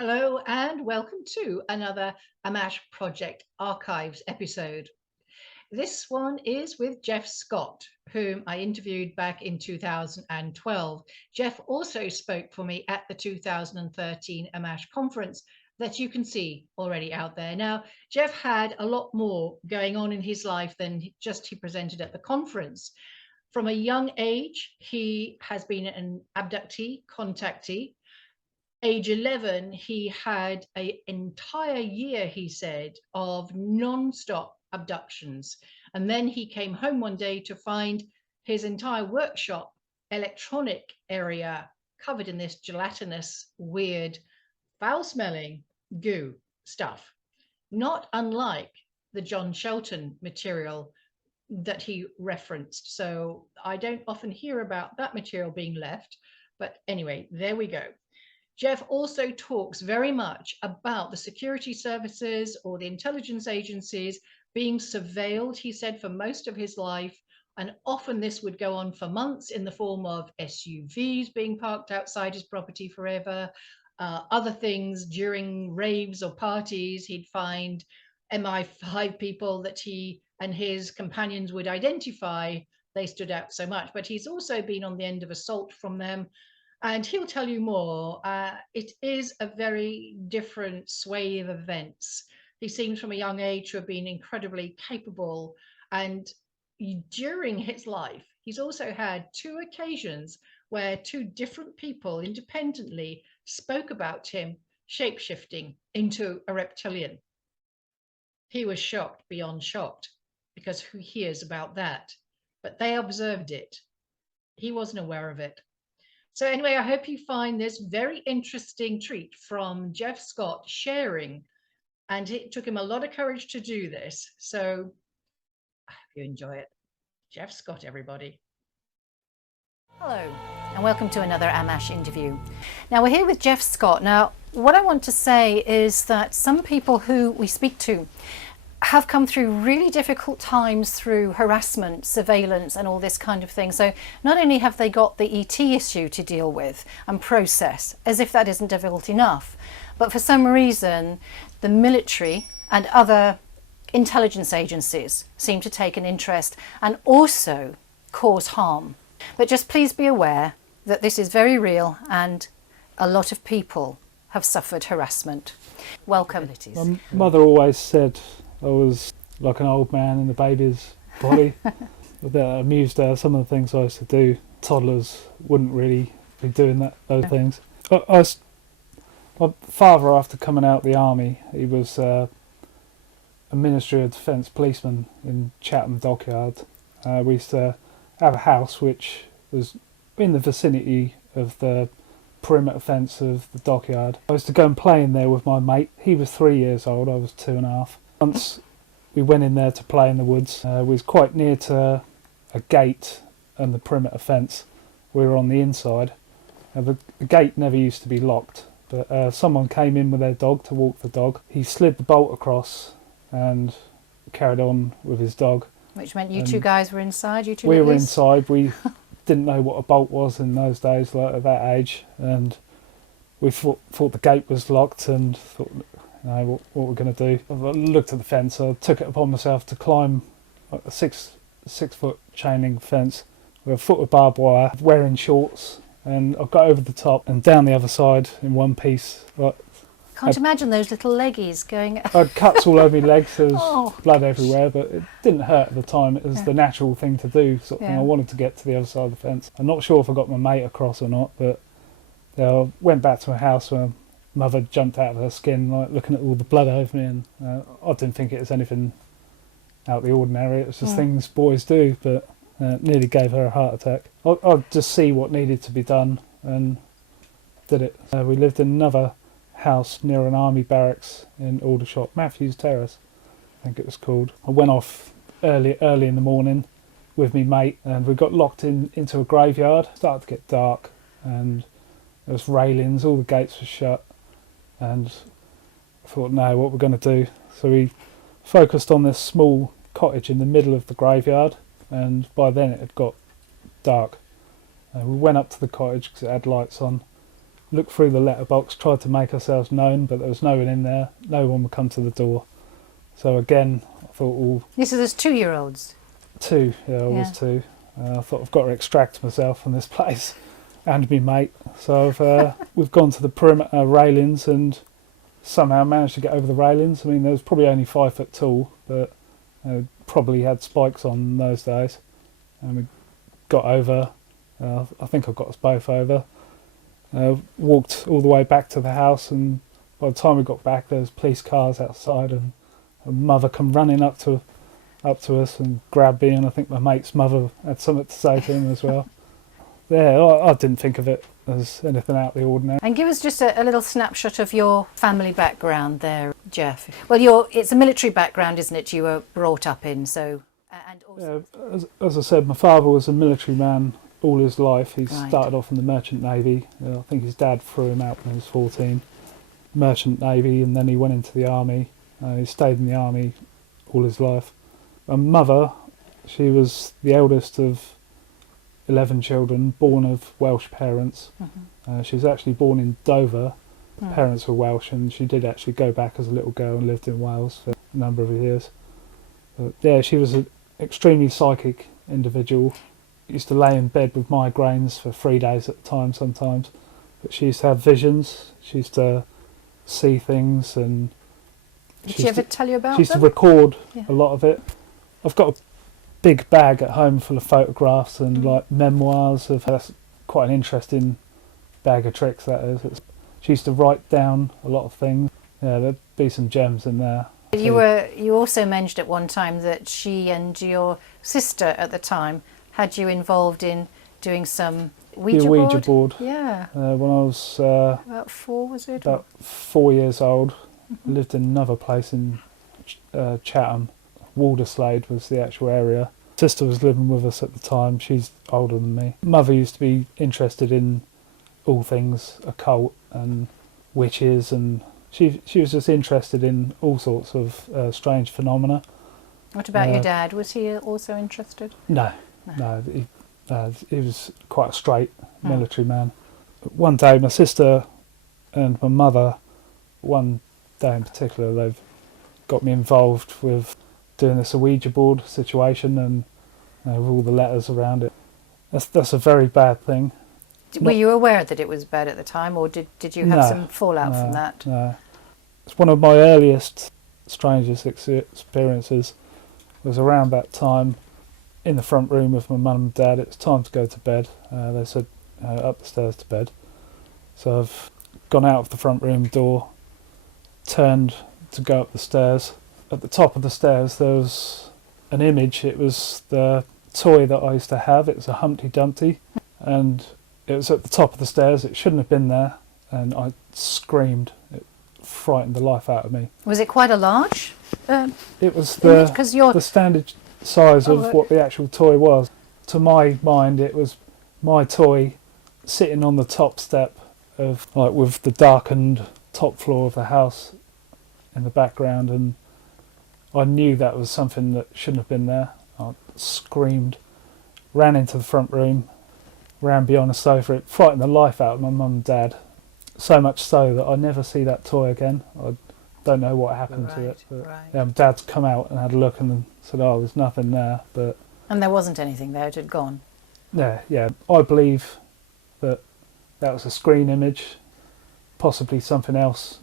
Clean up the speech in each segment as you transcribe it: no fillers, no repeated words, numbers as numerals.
Hello and welcome to another Ammach Project Archives episode. This one is with Jeff Scott, whom I interviewed back in 2012. Jeff also spoke for me at the 2013 Ammach conference that you can see already out there. Now, Jeff had a lot more going on in his life than just he presented at the conference. From a young age, he has been an abductee, contactee. Age 11, he had an entire year, he said, of non-stop abductions. And then he came home one day to find his entire workshop, electronic area, covered in this gelatinous, weird, foul-smelling goo stuff. Not unlike the John Shelton material that he referenced. So I don't often hear about that material being left. But anyway, there we go. Jeff also talks very much about the security services or the intelligence agencies being surveilled, he said, for most of his life. And often this would go on for months in the form of SUVs being parked outside his property forever. Other things during raves or parties, he'd find MI5 people that he and his companions would identify. They stood out so much, but he's also been on the end of assault from them. And he'll tell you more. It is a very different swathe of events. He seems from a young age to have been incredibly capable. And during his life, he's also had two occasions where two different people independently spoke about him shapeshifting into a reptilian. He was shocked beyond shocked because who hears about that? But they observed it. He wasn't aware of it. So anyway, I hope you find this very interesting treat from Jeff Scott sharing. And it took him a lot of courage to do this. So I hope you enjoy it. Jeff Scott, everybody. Hello, and welcome to another Ammach interview. Now we're here with Jeff Scott. Now, what I want to say is that some people who we speak to have come through really difficult times through harassment, surveillance and all this kind of thing. So not only have they got the ET issue to deal with and process, as if that isn't difficult enough, but for some reason the military and other intelligence agencies seem to take an interest and also cause harm. But just please be aware that this is very real and a lot of people have suffered harassment. Welcome. My mother always said I was like an old man in the baby's body. That amused her. Some of the things I used to do, toddlers wouldn't really be doing those things. My father, after coming out of the army, he was a Ministry of Defence policeman in Chatham Dockyard. We used to have a house which was in the vicinity of the perimeter fence of the dockyard. I used to go and play in there with my mate. He was 3 years old, I was 2.5. Once we went in there to play in the woods. We was quite near to a gate and the perimeter fence. We were on the inside. The gate never used to be locked, but someone came in with their dog to walk the dog. He slid the bolt across and carried on with his dog. Which meant you two guys were inside, you two We were ladies? inside. We didn't know what a bolt was in those days, like at that age, and we thought the gate was locked and thought, you know, what we're going to do. I looked at the fence. I took it upon myself to climb a six foot chain link fence with a foot of barbed wire, wearing shorts, and I got over the top and down the other side in one piece. Can't imagine those little leggies going... I had cuts all over my legs, there was blood everywhere, but it didn't hurt at the time. It was the natural thing to do, sort of thing. I wanted to get to the other side of the fence. I'm not sure if I got my mate across or not, but I went back to my house where mother jumped out of her skin, like looking at all the blood over me, and I didn't think it was anything out of the ordinary. It was just things boys do, but nearly gave her a heart attack. I'd just see what needed to be done and did it. We lived in another house near an army barracks in Aldershot, Matthews Terrace, I think it was called. I went off early in the morning with me mate, and we got locked into a graveyard. It started to get dark, and there was railings, all the gates were shut, and I thought, no, what we're going to do? So we focused on this small cottage in the middle of the graveyard, and by then it had got dark. We went up to the cottage because it had lights on, looked through the letterbox, tried to make ourselves known, but there was no one in there. No one would come to the door. So again, I thought, well... Yes, so there's 2-year-olds. Two, yeah, I was two. I thought, I've got to extract myself from this place and me mate. So we've gone to the perimeter railings and somehow managed to get over the railings. I mean, there was probably only 5 foot tall, but probably had spikes on those days. And we got over. I think I got us both over. Walked all the way back to the house, and by the time we got back, there was police cars outside, and a mother come running up to us and grabbed me, and I think my mate's mother had something to say to him as well. Yeah, I didn't think of it as anything out of the ordinary. And give us just a little snapshot of your family background there, Jeff. Well, it's a military background, isn't it, you were brought up in, so... And also... Yeah, as I said, my father was a military man all his life. He started off in the Merchant Navy. I think his dad threw him out when he was 14. Merchant Navy, and then he went into the army. He stayed in the army all his life. My mother, she was the eldest of 11 children, born of Welsh parents. Mm-hmm. She was actually born in Dover. Parents were Welsh, and she did actually go back as a little girl and lived in Wales for a number of years. But yeah, she was an extremely psychic individual. Used to lay in bed with migraines for 3 days at a time sometimes. But she used to have visions. She used to see things, and did she ever tell you about them? She used to record a lot of it. I've got a big bag at home full of photographs and like memoirs of her. That's quite an interesting bag of tricks, that is. She used to write down a lot of things. Yeah, there'd be some gems in there. You also mentioned at one time that she and your sister at the time had you involved in doing some Ouija board. Yeah. When I was about 4, was it? About 4 years old. Mm-hmm. Lived in another place in Chatham. Walderslade was the actual area. Sister was living with us at the time. She's older than me. Mother used to be interested in all things occult and witches, and she was just interested in all sorts of strange phenomena. What about your dad? Was he also interested? No. He was quite a straight military man. One day, my sister and my mother, one day in particular, they've got me involved with doing this Ouija board situation, and with all the letters around it. That's a very bad thing. Were you aware that it was bad at the time, or did you have some fallout from that? No. It's one of my earliest, strangest experiences. Was around that time, in the front room with my mum and dad. It was time to go to bed. They said up the stairs to bed. So I've gone out of the front room door, turned to go up the stairs. At the top of the stairs there was an image. It was the toy that I used to have. It was a Humpty Dumpty, and it was at the top of the stairs. It shouldn't have been there, and I screamed. It frightened the life out of me. Was it quite a large it was the standard size of what the actual toy was. To my mind, it was my toy sitting on the top step of, like, with the darkened top floor of the house in the background, and I knew that was something that shouldn't have been there. I screamed, ran into the front room, ran beyond the sofa. It frightened the life out of my mum and dad, so much so that I never see that toy again. I don't know what happened to it. But my dad's come out and had a look and said, "Oh, there's nothing there." But and there wasn't anything there; it had gone. Yeah. I believe that was a screen image, possibly something else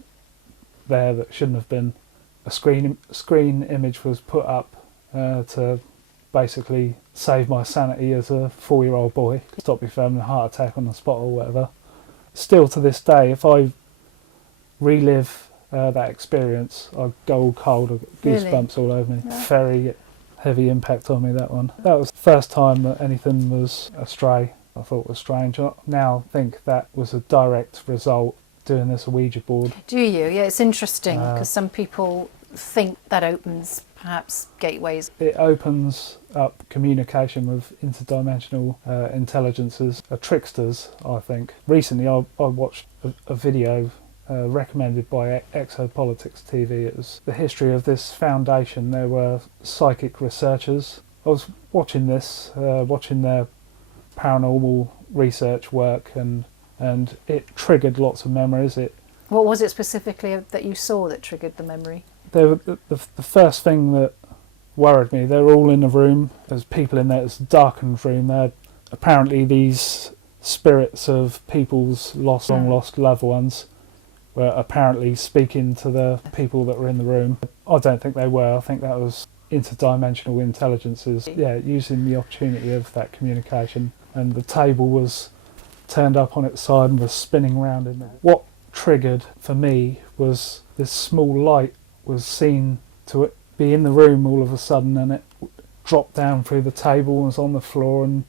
there that shouldn't have been. A screen image was put up to basically save my sanity as a 4-year-old boy, stop me from having a heart attack on the spot or whatever. Still to this day, if I relive that experience, I go all cold, I've got goosebumps all over me. Yeah. Very heavy impact on me, that one. That was the first time that anything was astray. I thought was strange. I now think that was a direct result doing this Ouija board. Do you? Yeah, it's interesting because some people think that opens perhaps gateways. It opens up communication with interdimensional intelligences, tricksters, I think. Recently I watched a video recommended by Exopolitics TV. It was the history of this foundation. There were psychic researchers. I was watching this, watching their paranormal research work, and and it triggered lots of memories. What was it specifically that you saw that triggered the memory? The first thing that worried me, they were all in a room, there's people in there, it's a darkened room, they're apparently these spirits of people's long lost loved ones were apparently speaking to the people that were in the room. I don't think they were, I think that was interdimensional intelligences, using the opportunity of that communication. And the table was turned up on its side and was spinning around in there. What triggered for me was this small light was seen to be in the room all of a sudden, and it dropped down through the table and was on the floor. And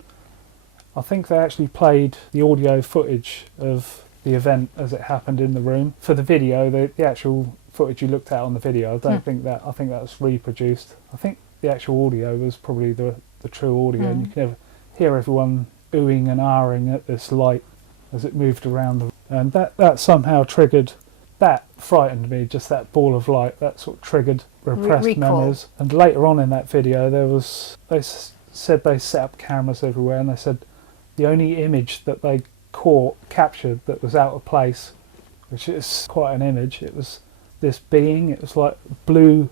I think they actually played the audio footage of the event as it happened in the room. For the video, the actual footage you looked at on the video, I think that was reproduced. I think the actual audio was probably the true audio, and you can hear everyone oohing and ahhing at this light as it moved around. And that somehow triggered, that frightened me, just that ball of light, that sort of triggered repressed memories. And later on in that video, they said they set up cameras everywhere, and they said the only image that they captured that was out of place, which is quite an image, it was this being, it was like a blue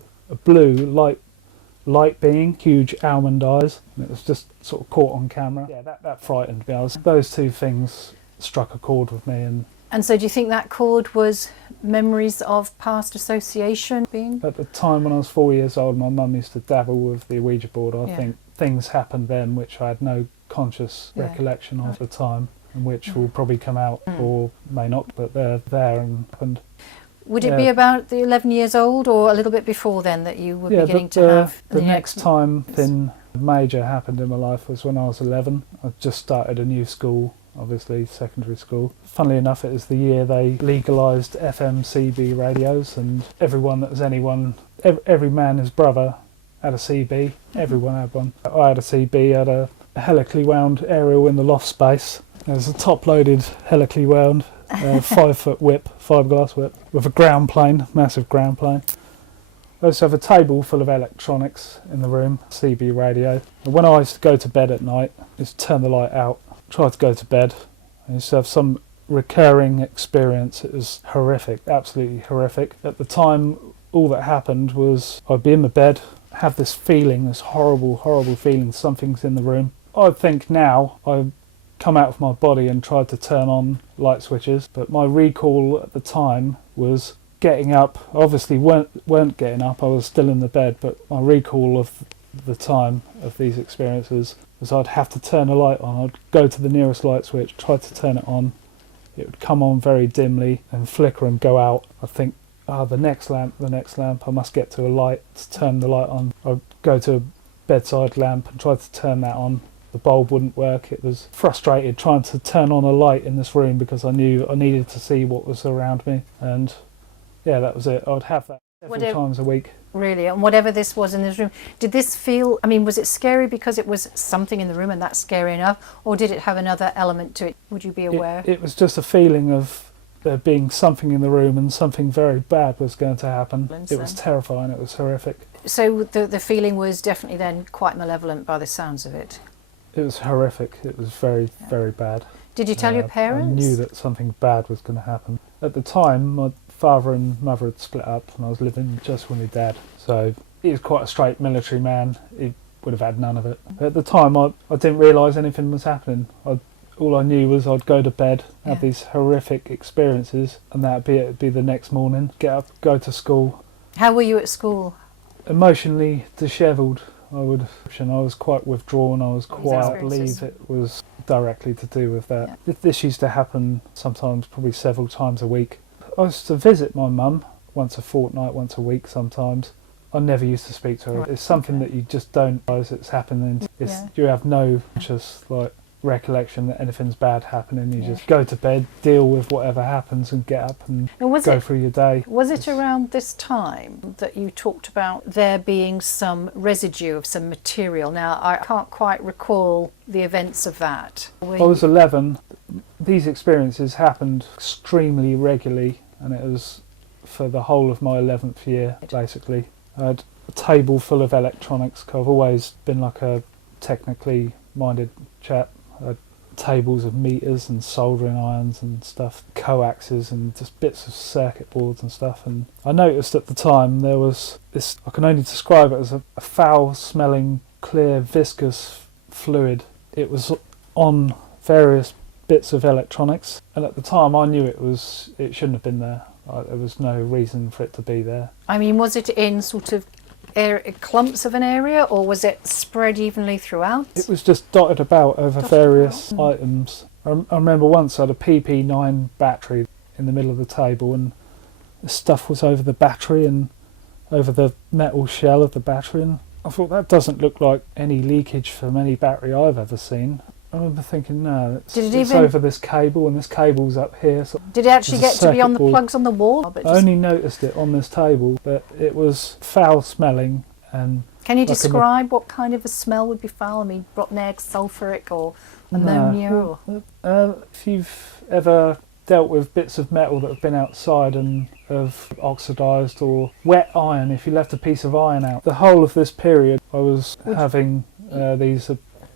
light being, huge almond eyes, and it was just sort of caught on camera. Yeah, that frightened me. Those two things struck a chord with me. And so do you think that chord was memories of past association being? At the time when I was 4 years old, my mum used to dabble with the Ouija board. I think things happened then which I had no conscious recollection of at the time, and which will probably come out or may not, but they're there and happened. Would it be about the 11 years old or a little bit before then that you were beginning to have the next time thing major happened in my life was when I was 11. I just started a new school, obviously secondary school. Funnily enough, it was the year they legalised FM CB radios, and everyone that was anyone, every man his brother had a CB, everyone had one. I had a CB, had a helically wound aerial in the loft space. There was a top-loaded helically wound 5-foot whip, fiberglass whip, with a ground plane, massive ground plane. I used to have a table full of electronics in the room, CB radio. And when I used to go to bed at night, I used to turn the light out, try to go to bed. I used to have some recurring experience. It was horrific, absolutely horrific. At the time, all that happened was I'd be in my bed, have this feeling, this horrible, horrible feeling, something's in the room. I think now I come out of my body and tried to turn on light switches, but my recall at the time was getting up. Obviously weren't getting up, I was still in the bed, but my recall of the time of these experiences was I'd have to turn a light on. I'd go to the nearest light switch, try to turn it on, it would come on very dimly and flicker and go out. I'd think, the next lamp, I must get to a light to turn the light on. I'd go to a bedside lamp and try to turn that on. The bulb wouldn't work. It was frustrated trying to turn on a light in this room because I knew I needed to see what was around me. And yeah, that was it. I'd have that several times a week. Really? And whatever this was in this room, did this feel, was it scary because it was something in the room and that's scary enough? Or did it have another element to it? Would you be aware? It was just a feeling of there being something in the room and something very bad was going to happen. It was terrifying. It was horrific. So the feeling was definitely then quite malevolent by the sounds of it. It was horrific. It was very, very bad. Did you tell your parents? I knew that something bad was going to happen. At the time, my father and mother had split up and I was living just with my dad. So he was quite a straight military man. He would have had none of it. But at the time, I didn't realise anything was happening. All I knew was I'd go to bed, have these horrific experiences, and it'd be the next morning, get up, go to school. How were you at school? Emotionally dishevelled. I was quite withdrawn, I was quiet. I believe it was directly to do with that. Yeah. This used to happen sometimes, probably several times a week. I used to visit my mum once a fortnight, once a week sometimes. I never used to speak to her. Right. It's something that you just don't realise it's happening. You have no just recollection that anything's bad happening. You just go to bed, deal with whatever happens and get up and go through your day. Was it around this time that you talked about there being some residue of some material? Now, I can't quite recall the events of that. I was 11. These experiences happened extremely regularly, and it was for the whole of my 11th year, basically. I had a table full of electronics. I've always been like a technically minded chap. I tables of meters and soldering irons and stuff, coaxes and just bits of circuit boards and stuff. And I noticed at the time there was this, I can only describe it as a foul smelling, clear, viscous fluid. It was on various bits of electronics, and at the time I knew it shouldn't have been there. There was no reason for it to be there. I mean, was it in sort of clumps of an area, or was it spread evenly throughout? It was just dotted about over various items. I remember once I had a PP9 battery in the middle of the table, and the stuff was over the battery and over the metal shell of the battery, and I thought, that doesn't look like any leakage from any battery I've ever seen. I remember thinking, no, it's over this cable, and this cable's up here. So did it actually get to be on the plugs on the wall? I only noticed it on this table, but it was foul smelling. And can you describe what kind of a smell would be foul? I mean, rotten eggs, sulphuric, or ammonia? No. If you've ever dealt with bits of metal that have been outside and have oxidised, or wet iron, if you left a piece of iron out, the whole of this period I was having these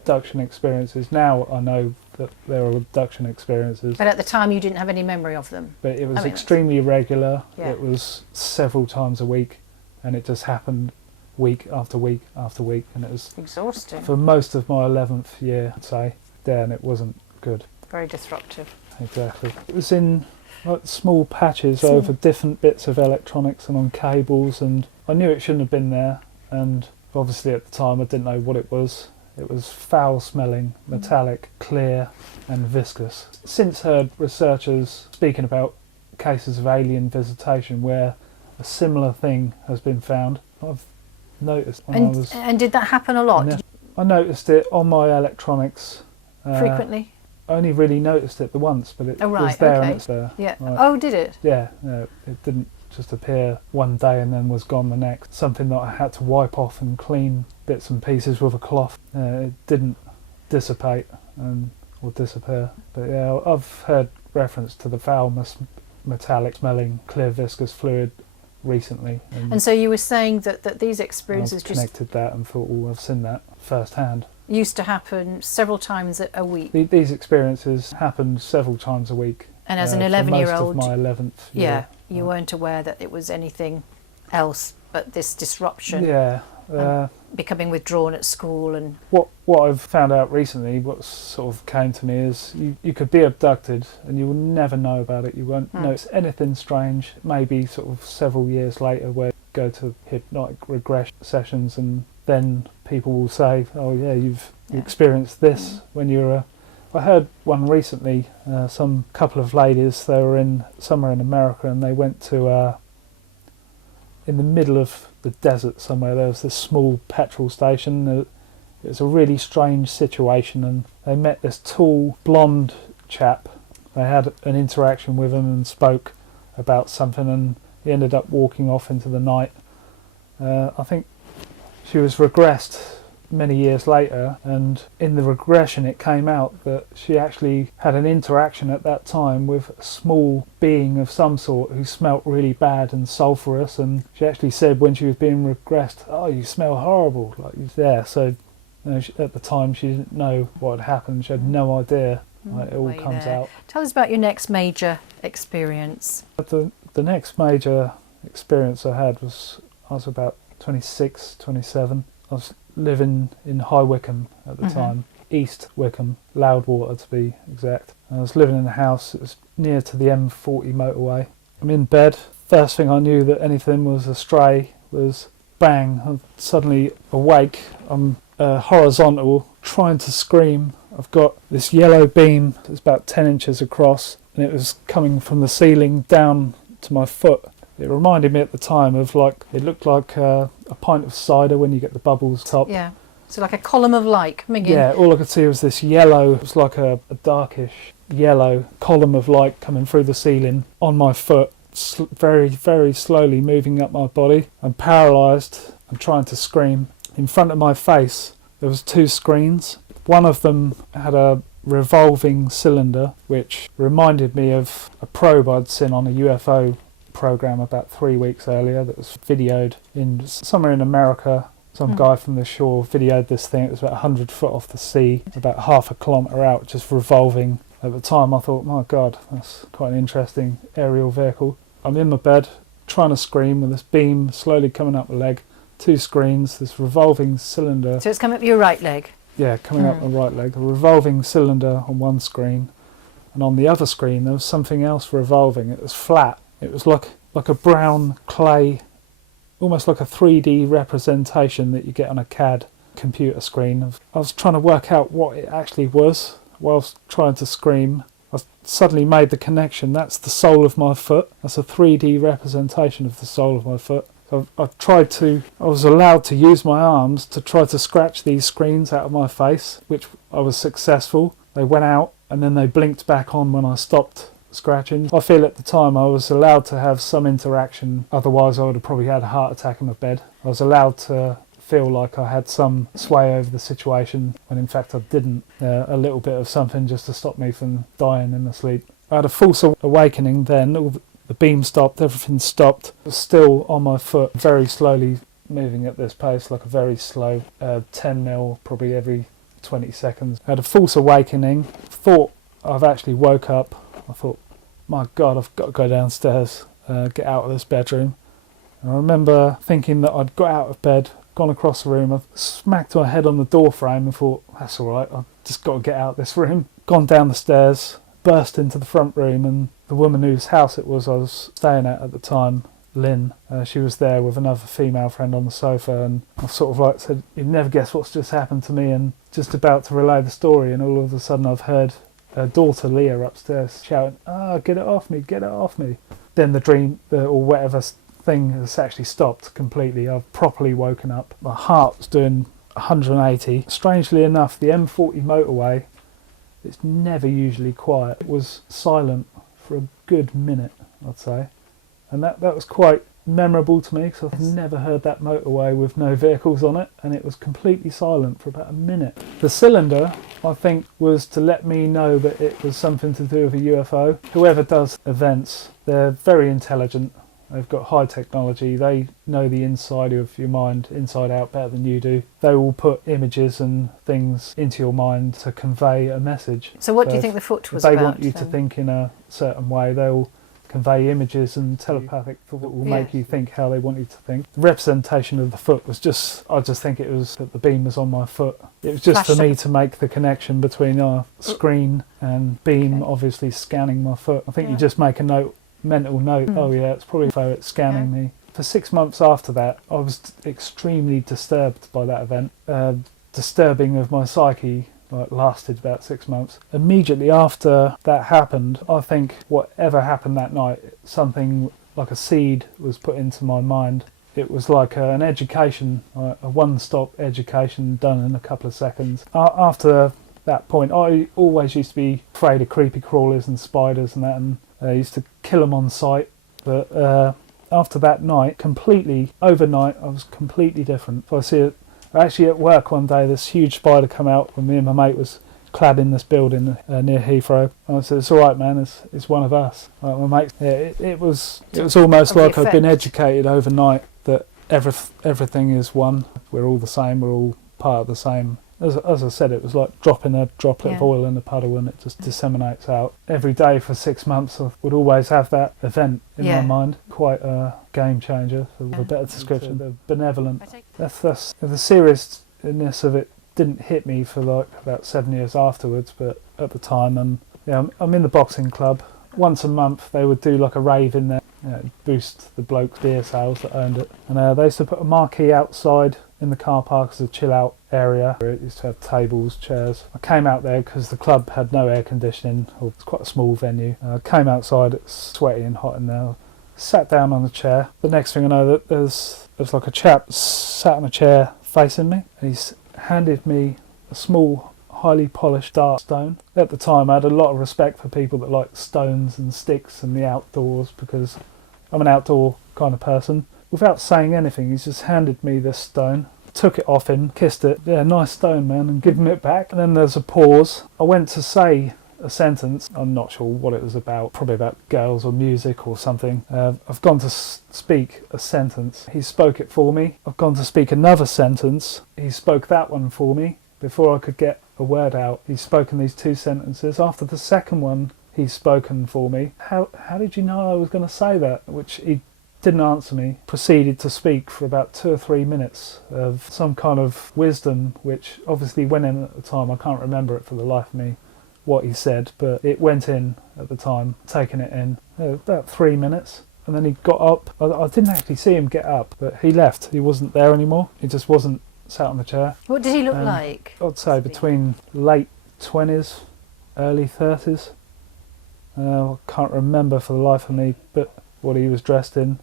abduction experiences. Now I know that there are abduction experiences. But at the time you didn't have any memory of them? But it was extremely irregular. Yeah. It was several times a week, and it just happened week after week after week, and it was exhausting. For most of my 11th year, I'd say, and it wasn't good. Very disruptive. Exactly. It was in like small patches over different bits of electronics and on cables, and I knew it shouldn't have been there, and obviously at the time I didn't know what it was. It was foul smelling, metallic, clear and viscous. Since heard researchers speaking about cases of alien visitation where a similar thing has been found. I've noticed and did that happen a lot? I noticed it on my electronics. Frequently? I only really noticed it the once, but it was there and it's there. Yeah. Right. Oh, did it? Yeah, no, it didn't just appear one day and then was gone the next. Something that I had to wipe off and clean bits and pieces with a cloth. It didn't dissipate or disappear. But yeah, I've heard reference to the foul, metallic smelling, clear viscous fluid recently. And so you were saying that these experiences I've connected that and thought, oh, I've seen that firsthand. Used to happen several times a week. These experiences happened several times a week. And as an 11-year-old, most of my 11th year. Yeah, you weren't aware that it was anything else but this disruption. Yeah. Becoming withdrawn at school. And what I've found out recently, what sort of came to me is you could be abducted and you will never know about it. You won't notice anything strange. Maybe sort of several years later where you go to hypnotic regression sessions, and then people will say, oh yeah, you experienced this when you were I heard one recently, some couple of ladies, they were somewhere in America, and they went to, in the middle of the desert somewhere, there was this small petrol station. It was a really strange situation, and they met this tall, blonde chap. They had an interaction with him and spoke about something, and he ended up walking off into the night. I think she was regressed many years later, and in the regression it came out that she actually had an interaction at that time with a small being of some sort who smelt really bad and sulphurous, and she actually said when she was being regressed, oh, you smell horrible, like there. So at the time she didn't know what had happened. She had no idea. It all comes out. Tell us about your next major experience. The next major experience I had was, I was about 26, 27. I was living in High Wycombe at the time, East Wycombe, Loudwater to be exact. I was living in a house, it was near to the M40 motorway. I'm in bed, first thing I knew that anything was astray was bang, I'm suddenly awake, I'm horizontal, trying to scream. I've got this yellow beam that's about 10 inches across, and it was coming from the ceiling down to my foot. It reminded me at the time of it looked like a pint of cider when you get the bubbles top. Yeah, so like a column of light coming in. Yeah, all I could see was this yellow, it was like a darkish yellow column of light coming through the ceiling on my foot, very, very slowly moving up my body. I'm paralysed, I'm trying to scream. In front of my face, there was two screens. One of them had a revolving cylinder, which reminded me of a probe I'd seen on a UFO program about 3 weeks earlier that was videoed in somewhere in America. Some guy from the shore videoed this thing. It was about 100 foot off the sea, about half a kilometre out, just revolving. At the time I thought, my God, that's quite an interesting aerial vehicle. I'm in my bed, trying to scream with this beam slowly coming up my leg, 2 screens, this revolving cylinder. So it's coming up your right leg? Yeah, coming up my right leg. A revolving cylinder on one screen, and on the other screen there was something else revolving. It was flat. It was like a brown clay, almost like a 3D representation that you get on a CAD computer screen. I was trying to work out what it actually was whilst trying to scream. I suddenly made the connection. That's the sole of my foot. That's a 3D representation of the sole of my foot. I was allowed to use my arms to try to scratch these screens out of my face, which I was successful. They went out and then they blinked back on when I stopped scratching. I feel at the time I was allowed to have some interaction, otherwise I would have probably had a heart attack in my bed. I was allowed to feel like I had some sway over the situation, when in fact I didn't. A little bit of something just to stop me from dying in my sleep. I had a false awakening then. All the beam stopped, everything stopped. I was still on my foot, very slowly moving at this pace, like a very slow 10 mil, probably every 20 seconds. I had a false awakening, thought I've actually woke up. I thought, my God, I've got to go downstairs, get out of this bedroom. And I remember thinking that I'd got out of bed, gone across the room, I've smacked my head on the door frame and thought, that's all right, I've just got to get out of this room. Gone down the stairs, burst into the front room, and the woman whose house it was I was staying at the time, Lynn, she was there with another female friend on the sofa, and I sort of like said, you'd never guess what's just happened to me, and just about to relay the story, and all of a sudden I've heard her daughter Leah upstairs shouting, get it off me, get it off me. Then the dream, or whatever thing has actually stopped completely. I've properly woken up. My heart was doing 180. Strangely enough, the M40 motorway, it's never usually quiet. It was silent for a good minute, I'd say. And that was quite memorable to me, because I've never heard that motorway with no vehicles on it, and it was completely silent for about a minute. The cylinder, I think, was to let me know that it was something to do with a UFO. Whoever does events, they're very intelligent. They've got high technology. They know the inside of your mind, inside out, better than you do. They will put images and things into your mind to convey a message. So what do you think the foot was about? They want you to think in a certain way. They'll convey images and telepathic thought will make you think how they want you to think. The representation of the foot was just, I just think it was that the beam was on my foot. It was just for me to make the connection between our screen and beam obviously scanning my foot. I think you just make a mental note, oh yeah, it's probably for it scanning me. For 6 months after that, I was extremely disturbed by that event. Disturbing of my psyche lasted about 6 months. Immediately after that happened, I think whatever happened that night, something like a seed was put into my mind. It was like an education, a one-stop education done in a couple of seconds. After that point, I always used to be afraid of creepy crawlers and spiders and that, and I used to kill them on sight. But after that night, completely, overnight, I was completely different. So I see it. Actually, at work one day, this huge spider come out when me and my mate was clad in this building near Heathrow. And I said, "It's all right, man. It's one of us." My mate, it was almost like I'd been educated overnight that everything is one. We're all the same. We're all part of the same. As I said, it was like dropping a droplet of oil in a puddle and it just disseminates out. Every day for 6 months I would always have that event in my mind. Quite a game changer, for a better description. The benevolent. That's the seriousness of it didn't hit me for like about 7 years afterwards, but at the time I'm in the boxing club. Once a month they would do like a rave in there, boost the bloke's beer sales that owned it. And they used to put a marquee outside in the car park as a chill out area. It used to have tables, chairs. I came out there because the club had no air conditioning, or it's quite a small venue. I came outside, it's sweaty and hot in there. Sat down on a chair. The next thing I know, that there's like a chap sat on a chair facing me, and he's handed me a small, highly polished dark stone. At the time I had a lot of respect for people that like stones and sticks and the outdoors, because I'm an outdoor kind of person. Without saying anything, he's just handed me this stone, took it off him, kissed it, nice stone man, and give him it back. And then there's a pause. I went to say a sentence. I'm not sure what it was about, probably about girls or music or something. I've gone to speak a sentence. He spoke it for me. I've gone to speak another sentence. He spoke that one for me. Before I could get a word out, he's spoken these 2 sentences. After the second one, he's spoken for me. How did you know I was going to say that? Which he didn't answer me. Proceeded to speak for about 2 or 3 minutes of some kind of wisdom, which obviously went in at the time. I can't remember it for the life of me, what he said, but it went in at the time, taking it in. About 3 minutes. And then he got up. I didn't actually see him get up, but he left. He wasn't there anymore. He just wasn't sat on the chair. What did he look like? I'd say between late 20s, early 30s. I can't remember for the life of me, but what he was dressed in,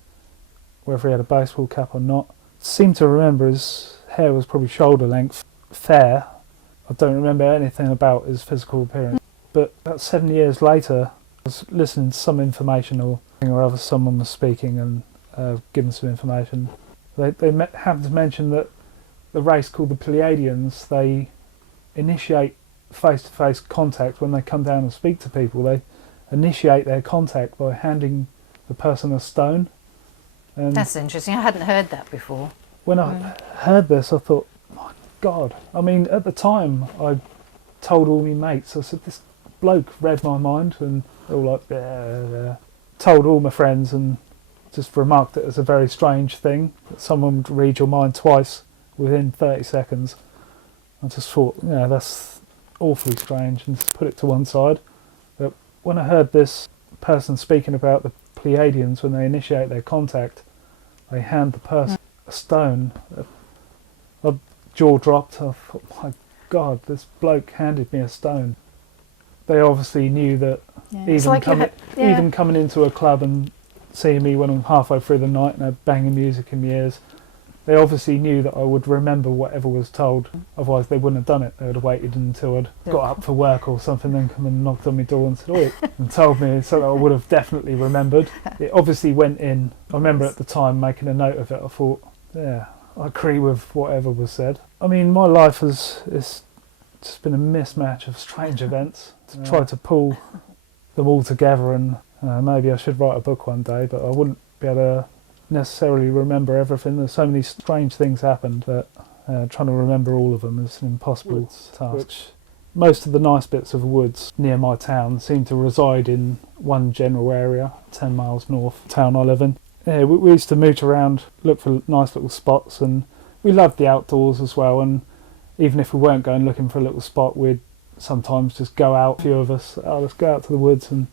whether he had a baseball cap or not. Seem to remember his hair was probably shoulder length, fair. I don't remember anything about his physical appearance. But about 7 years later, I was listening to some information or other. Someone was speaking and giving some information. They happened to mention that the race called the Pleiadians, they initiate face-to-face contact when they come down and speak to people. They initiate their contact by handing the person a stone. And that's interesting. I hadn't heard that before. When I heard this, I thought, my God. I mean, at the time, I told all my mates, I said, this bloke read my mind, and they were like, yeah. Told all my friends and just remarked it as a very strange thing, that someone would read your mind twice within 30 seconds. I just thought, yeah, that's awfully strange, and just put it to one side. But when I heard this person speaking about the Pleiadians, when they initiate their contact, they hand the person a stone. My jaw dropped. I thought, my God, this bloke handed me a stone. They obviously knew that even coming into a club and seeing me when I'm halfway through the night and had banging music in my ears, they obviously knew that I would remember whatever was told. Otherwise they wouldn't have done it. They would have waited until I'd got up for work or something, then come and knocked on my door and said, "Oi," and told me, so that I would have definitely remembered. It obviously went in. I remember at the time making a note of it. I thought, yeah, I agree with whatever was said. I mean, my life it's just been a mismatch of strange events. To try to pull them all together, and maybe I should write a book one day, but I wouldn't be able to necessarily remember everything. There's so many strange things happened that trying to remember all of them is an impossible task. Most of the nice bits of woods near my town seem to reside in one general area, 10 miles north of the town I live in. Yeah, we used to mooch around, look for nice little spots, and we loved the outdoors as well. And even if we weren't going looking for a little spot, we'd sometimes just go out, a few of us, let's go out to the woods, and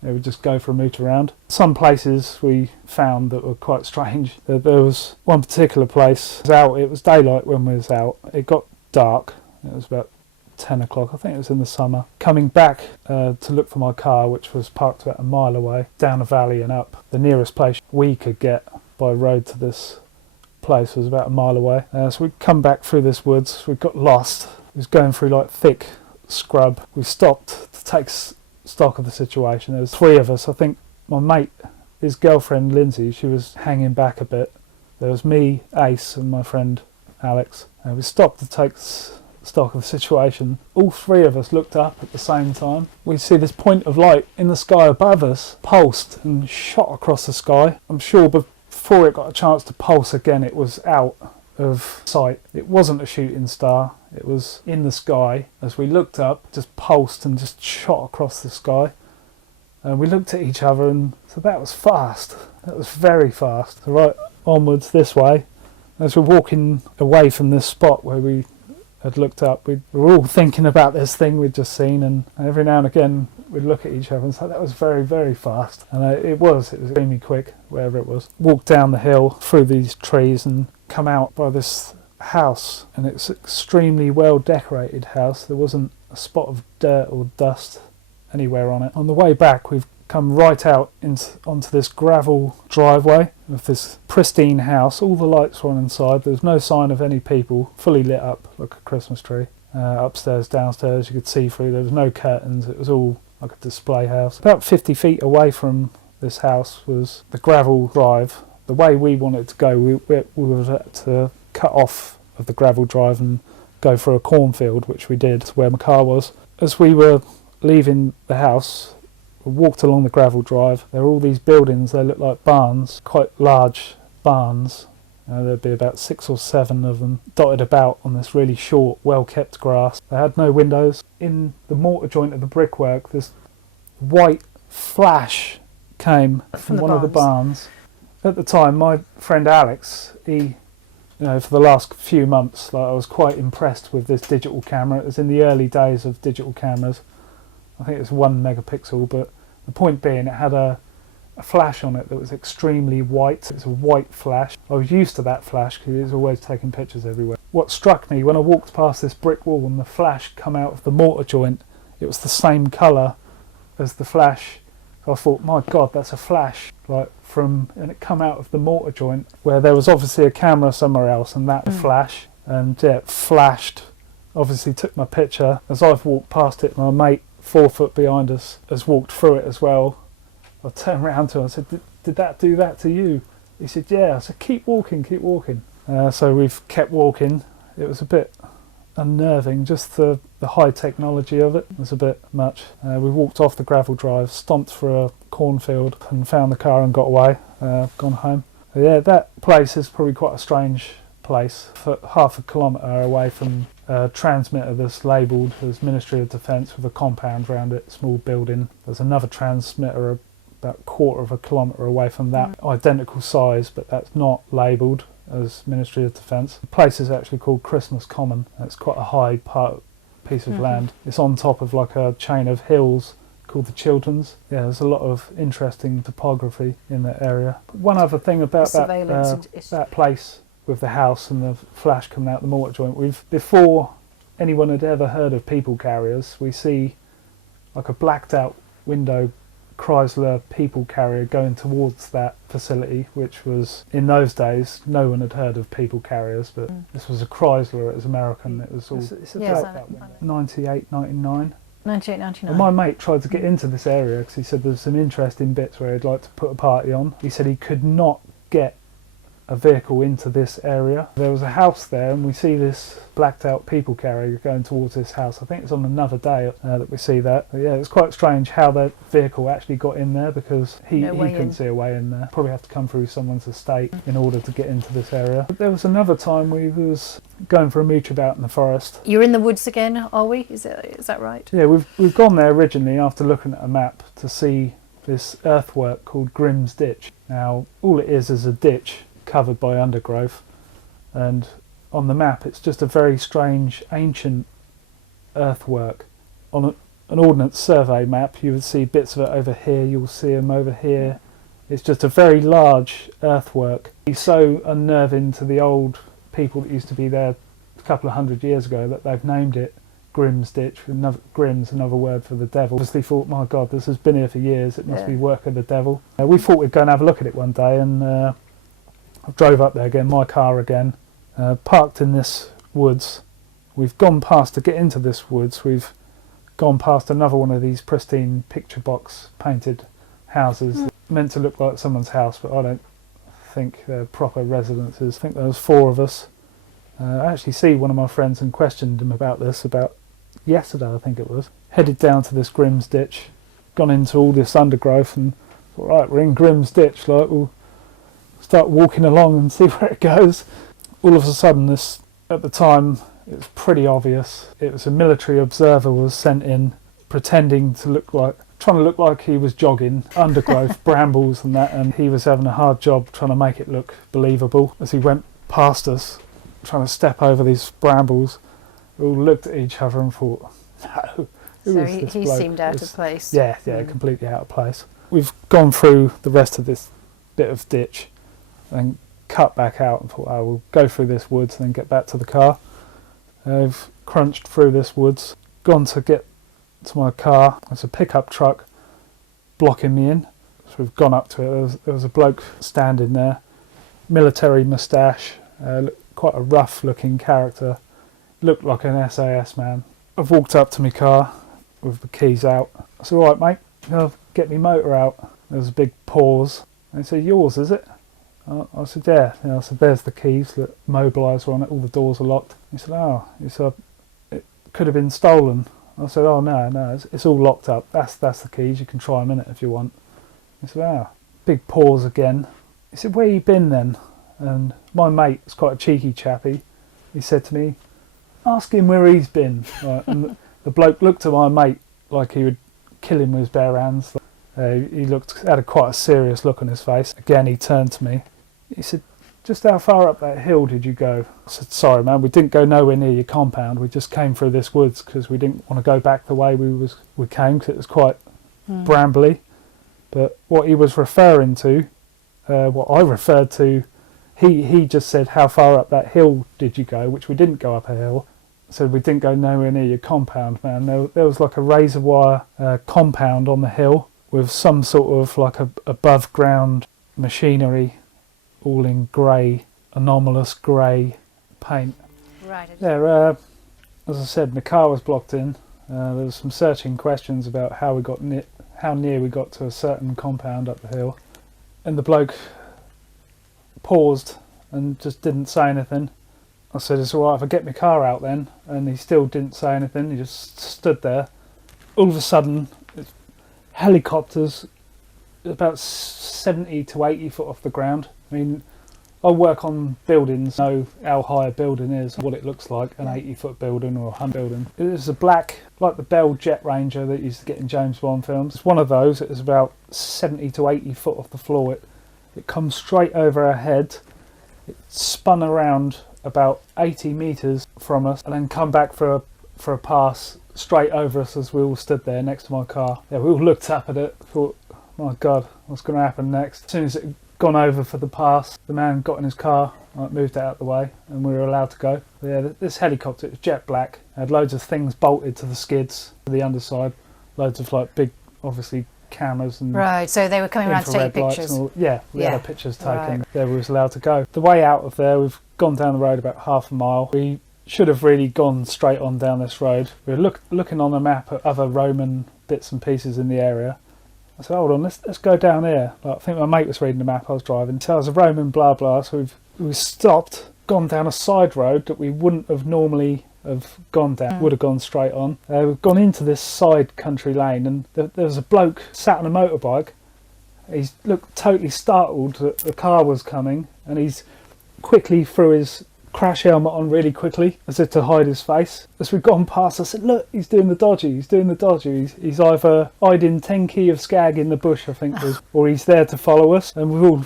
we'd just go for a mooch around. Some places we found that were quite strange. There was one particular place, it was daylight when we was out. It got dark, it was about 10 o'clock, I think it was in the summer. Coming back to look for my car, which was parked about a mile away, down a valley and up. The nearest place we could get by road to this place was about a mile away. So we'd come back through this woods, we got lost. It was going through like thick scrub. We stopped to take stock of the situation. There was 3 of us. I think my mate, his girlfriend Lindsay, she was hanging back a bit. There was me, Ace, and my friend Alex. And we stopped to take stock of the situation. All 3 of us looked up at the same time. We see this point of light in the sky above us pulsed and shot across the sky. I'm sure before it got a chance to pulse again, it was out of sight. It wasn't a shooting star. It was in the sky. As we looked up, just pulsed and just shot across the sky. And we looked at each other, and so that was fast. That was very fast. So right onwards this way. As we're walking away from this spot where we had looked up, we were all thinking about this thing we'd just seen, and every now and again we'd look at each other and say, that was very, very fast. And it was extremely quick, wherever it was. Walked down the hill through these trees and come out by this house, and it's an extremely well decorated house. There wasn't a spot of dirt or dust anywhere on it. On the way back, we've come right out onto this gravel driveway of this pristine house. All the lights were on inside. There was no sign of any people. Fully lit up like a Christmas tree. Upstairs, downstairs, you could see through. There was no curtains. It was all like a display house. About 50 feet away from this house was the gravel drive. The way we wanted to go, we would have to cut off of the gravel drive and go for a cornfield, which we did to where my car was. As we were leaving the house, we walked along the gravel drive. There were all these buildings, they looked like barns, quite large barns. There'd be about 6 or 7 of them dotted about on this really short, well-kept grass. They had no windows. In the mortar joint of the brickwork, this white flash came from one of the barns. At the time, my friend Alex, he, for the last few months, I was quite impressed with this digital camera. It was in the early days of digital cameras. I think it was 1 megapixel, but the point being, it had a flash on it that was extremely white. It was a white flash. I was used to that flash because he was always taking pictures everywhere. What struck me when I walked past this brick wall and the flash come out of the mortar joint, it was the same colour as the flash. So I thought, my God, that's a flash, and it come out of the mortar joint where there was obviously a camera somewhere else, and that flash, and it flashed. Obviously took my picture. As I've walked past it, my mate 4 foot behind us has walked through it as well. I turned around to him, I said, did that do that to you? He said, yeah. I said, keep walking, keep walking. So we've kept walking. It was a bit unnerving, just the high technology of it was a bit much. We walked off the gravel drive, stomped through a cornfield and found the car and got away, gone home. Yeah, that place is probably quite a strange place, for half a kilometre away from a transmitter that's labelled as Ministry of Defence with a compound around it, small building. There's another transmitter about 1/4 of a kilometre away from that, identical size, but that's not labelled as Ministry of Defence. The place is actually called Christmas Common. It's quite a high piece of land. It's on top of like a chain of hills called the Chilterns. Yeah, there's a lot of interesting topography in that area. One other thing about that place with the house and the flash coming out the mortar joint, before anyone had ever heard of people carriers, we see like a blacked out window Chrysler people carrier going towards that facility, which was, in those days, no one had heard of people carriers, but this was a Chrysler, it was American, it was all Yes, 98, 99. 98, 99. And my mate tried to get into this area because he said there's some interesting bits where he'd like to put a party on. He said he could not get a vehicle into this area. There was a house there, and we see this blacked out people carrier going towards this house. I think it's on another day that we see that. But yeah, it's quite strange how that vehicle actually got in there, because he couldn't see a way in there. Probably have to come through someone's estate in order to get into this area. But there was another time we was going for a mooch about in the forest. You're in the woods again, are we? Is that right? Yeah, we've gone there originally after looking at a map to see this earthwork called Grimm's Ditch. Now, all it is a ditch covered by undergrowth, and on the map it's just a very strange ancient earthwork. On an ordnance survey map you would see bits of it over here, you'll see them over here. It's just a very large earthwork. It's so unnerving to the old people that used to be there a couple of 100 years ago that they've named it Grimm's Ditch. Grimm's another word for the devil. Obviously thought, my God, this has been here for years, it must be work of the devil. We thought we'd go and have a look at it one day, and I drove up there again, my car again, parked in this woods. We've gone past, to get into this woods, we've gone past another one of these pristine picture box painted houses. Meant to look like someone's house, but I don't think they're proper residences. I think there was 4 of us. I actually see one of my friends and questioned him about this, about yesterday I think it was. Headed down to this Grimm's Ditch, gone into all this undergrowth, and thought, right, we're in Grimm's Ditch, we'll start walking along and see where it goes. All of a sudden, this, at the time, it was pretty obvious. It was a military observer was sent in, pretending to look like he was jogging, undergrowth, brambles and that, and he was having a hard job trying to make it look believable. As he went past us, trying to step over these brambles, we all looked at each other and thought, no, who so is this he bloke? seemed out of place. Yeah, completely out of place. We've gone through the rest of this bit of ditch and cut back out and thought, we'll go through this woods and then get back to the car. I've crunched through this woods, gone to get to my car. There's a pickup truck blocking me in. So we've gone up to it. There was a bloke standing there, military moustache, quite a rough looking character, looked like an SAS man. I've walked up to my car with the keys out. I said, all right mate, I'll get my motor out. There was a big pause. And he said, yours is it? I said, yeah. I said, there's the keys, the mobiliser on it, all the doors are locked. He said, it could have been stolen. I said, oh no, it's all locked up. That's the keys. You can try them in it if you want. He said, big pause again. He said, where you been then? And my mate was quite a cheeky chappy. He said to me, ask him where he's been. Right, and the bloke looked at my mate like he would kill him with his bare hands. He had quite a serious look on his face. Again, he turned to me. He said, just how far up that hill did you go? I said, sorry man, we didn't go nowhere near your compound. We just came through this woods because we didn't want to go back the way we came because it was quite brambly. But what he was referring to, what I referred to, he just said, how far up that hill did you go? Which we didn't go up a hill. I said, we didn't go nowhere near your compound, man. There was like a razor wire compound on the hill with some sort of like above ground machinery, all in grey, anomalous grey paint. Right. Yeah, as I said, the car was blocked in. There was some searching questions about how near we got to a certain compound up the hill. And the bloke paused and just didn't say anything. I said, it's all right if I get my car out then. And he still didn't say anything. He just stood there. All of a sudden, helicopters about 70 to 80 foot off the ground. I mean, I work on buildings, know how high a building is, what it looks like, an 80-foot building or a 100 building. It was a black, like the Bell Jet Ranger that you used to get in James Bond films. It's one of those. It was about 70 to 80 foot off the floor. It comes straight over our head. It spun around about 80 metres from us and then come back for a pass straight over us as we all stood there next to my car. Yeah, we all looked up at it, thought, my God, what's going to happen next? As soon as it had gone over for the pass, the man got in his car, moved it out of the way, and we were allowed to go. But yeah, this helicopter, it was jet black, it had loads of things bolted to the skids, to the underside, loads of like big, obviously, cameras and right, so they were coming around to take pictures. We had our pictures taken. Right. Yeah, we was allowed to go. The way out of there, we've gone down the road about half a mile. We should have really gone straight on down this road. We were looking on the map at other Roman bits and pieces in the area. I said, hold on, let's go down here. Like, I think my mate was reading the map I was driving. So I was a Roman blah blah, so we've stopped, gone down a side road that we wouldn't have normally have gone down, would have gone straight on. We've gone into this side country lane and there was a bloke sat on a motorbike. He looked totally startled that the car was coming and he's quickly threw his crash helmet on really quickly as if to hide his face. As we've gone past, I said, look, he's doing the dodgy. He's either hiding 10 key of skag in the bush, I think, or he's there to follow us. And we've all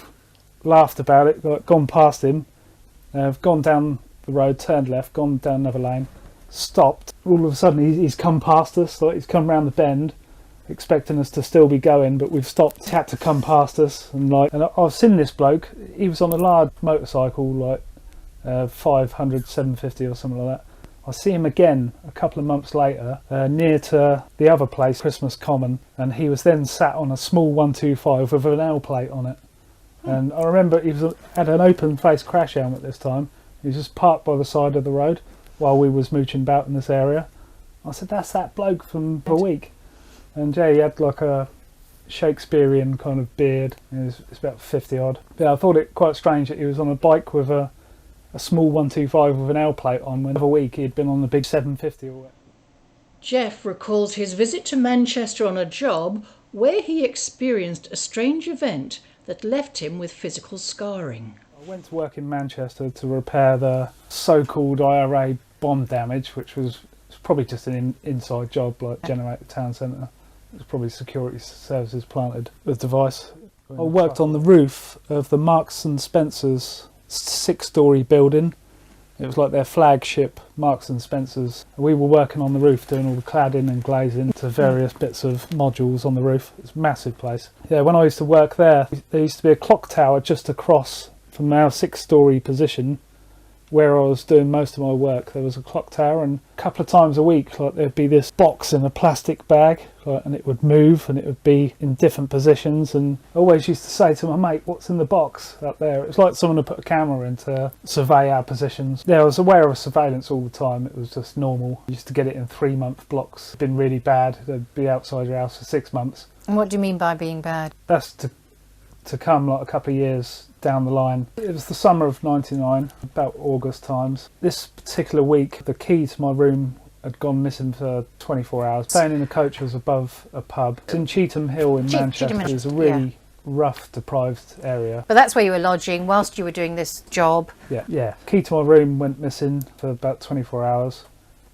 laughed about it, like, gone past him, gone down the road, turned left, gone down another lane, stopped. All of a sudden he's come past us, like he's come round the bend, expecting us to still be going, but we've stopped. He had to come past us, and I've seen this bloke. He was on a large motorcycle, like 500, 750 or something like that. I see him again a couple of months later, near to the other place, Christmas Common, and he was then sat on a small 125 with an L plate on it. And I remember he had an open face crash helmet this time. He was just parked by the side of the road while we was mooching about in this area. I said, that's that bloke from a week. And yeah, he had like a Shakespearean kind of beard. It's about 50 odd. Yeah, I thought it quite strange that he was on a bike with a small 125 with an L plate on, when the other week he'd been on the big 750 or whatever. Jeff recalls his visit to Manchester on a job where he experienced a strange event that left him with physical scarring. I went to work in Manchester to repair the so-called IRA bomb damage, which was probably just an inside job, like generate the town centre. It was probably security services planted the device. I worked on the roof of the Marks and Spencer's 6-storey building. It was like their flagship, Marks and Spencer's. We were working on the roof doing all the cladding and glazing to various bits of modules on the roof. It's a massive place. Yeah, when I used to work there used to be a clock tower just across from our 6-storey position where I was doing most of my work. There was a clock tower, and a couple of times a week, like, there'd be this box in a plastic bag, and it would move and it would be in different positions. And I always used to say to my mate, what's in the box up there? It was like someone had put a camera in to survey our positions. Yeah, I was aware of surveillance all the time. It was just normal. I used to get it in 3-month blocks. It'd been really bad. They'd be outside your house for 6 months. And what do you mean by being bad? That's to come like a couple of years down the line. It was the summer of '99, about August times. This particular week, the key to my room had gone missing for 24 hours. Staying in a coach was above a pub. It's in Cheetham Hill in Manchester. It's a really rough, deprived area. But that's where you were lodging whilst you were doing this job. Yeah. Key to my room went missing for about 24 hours.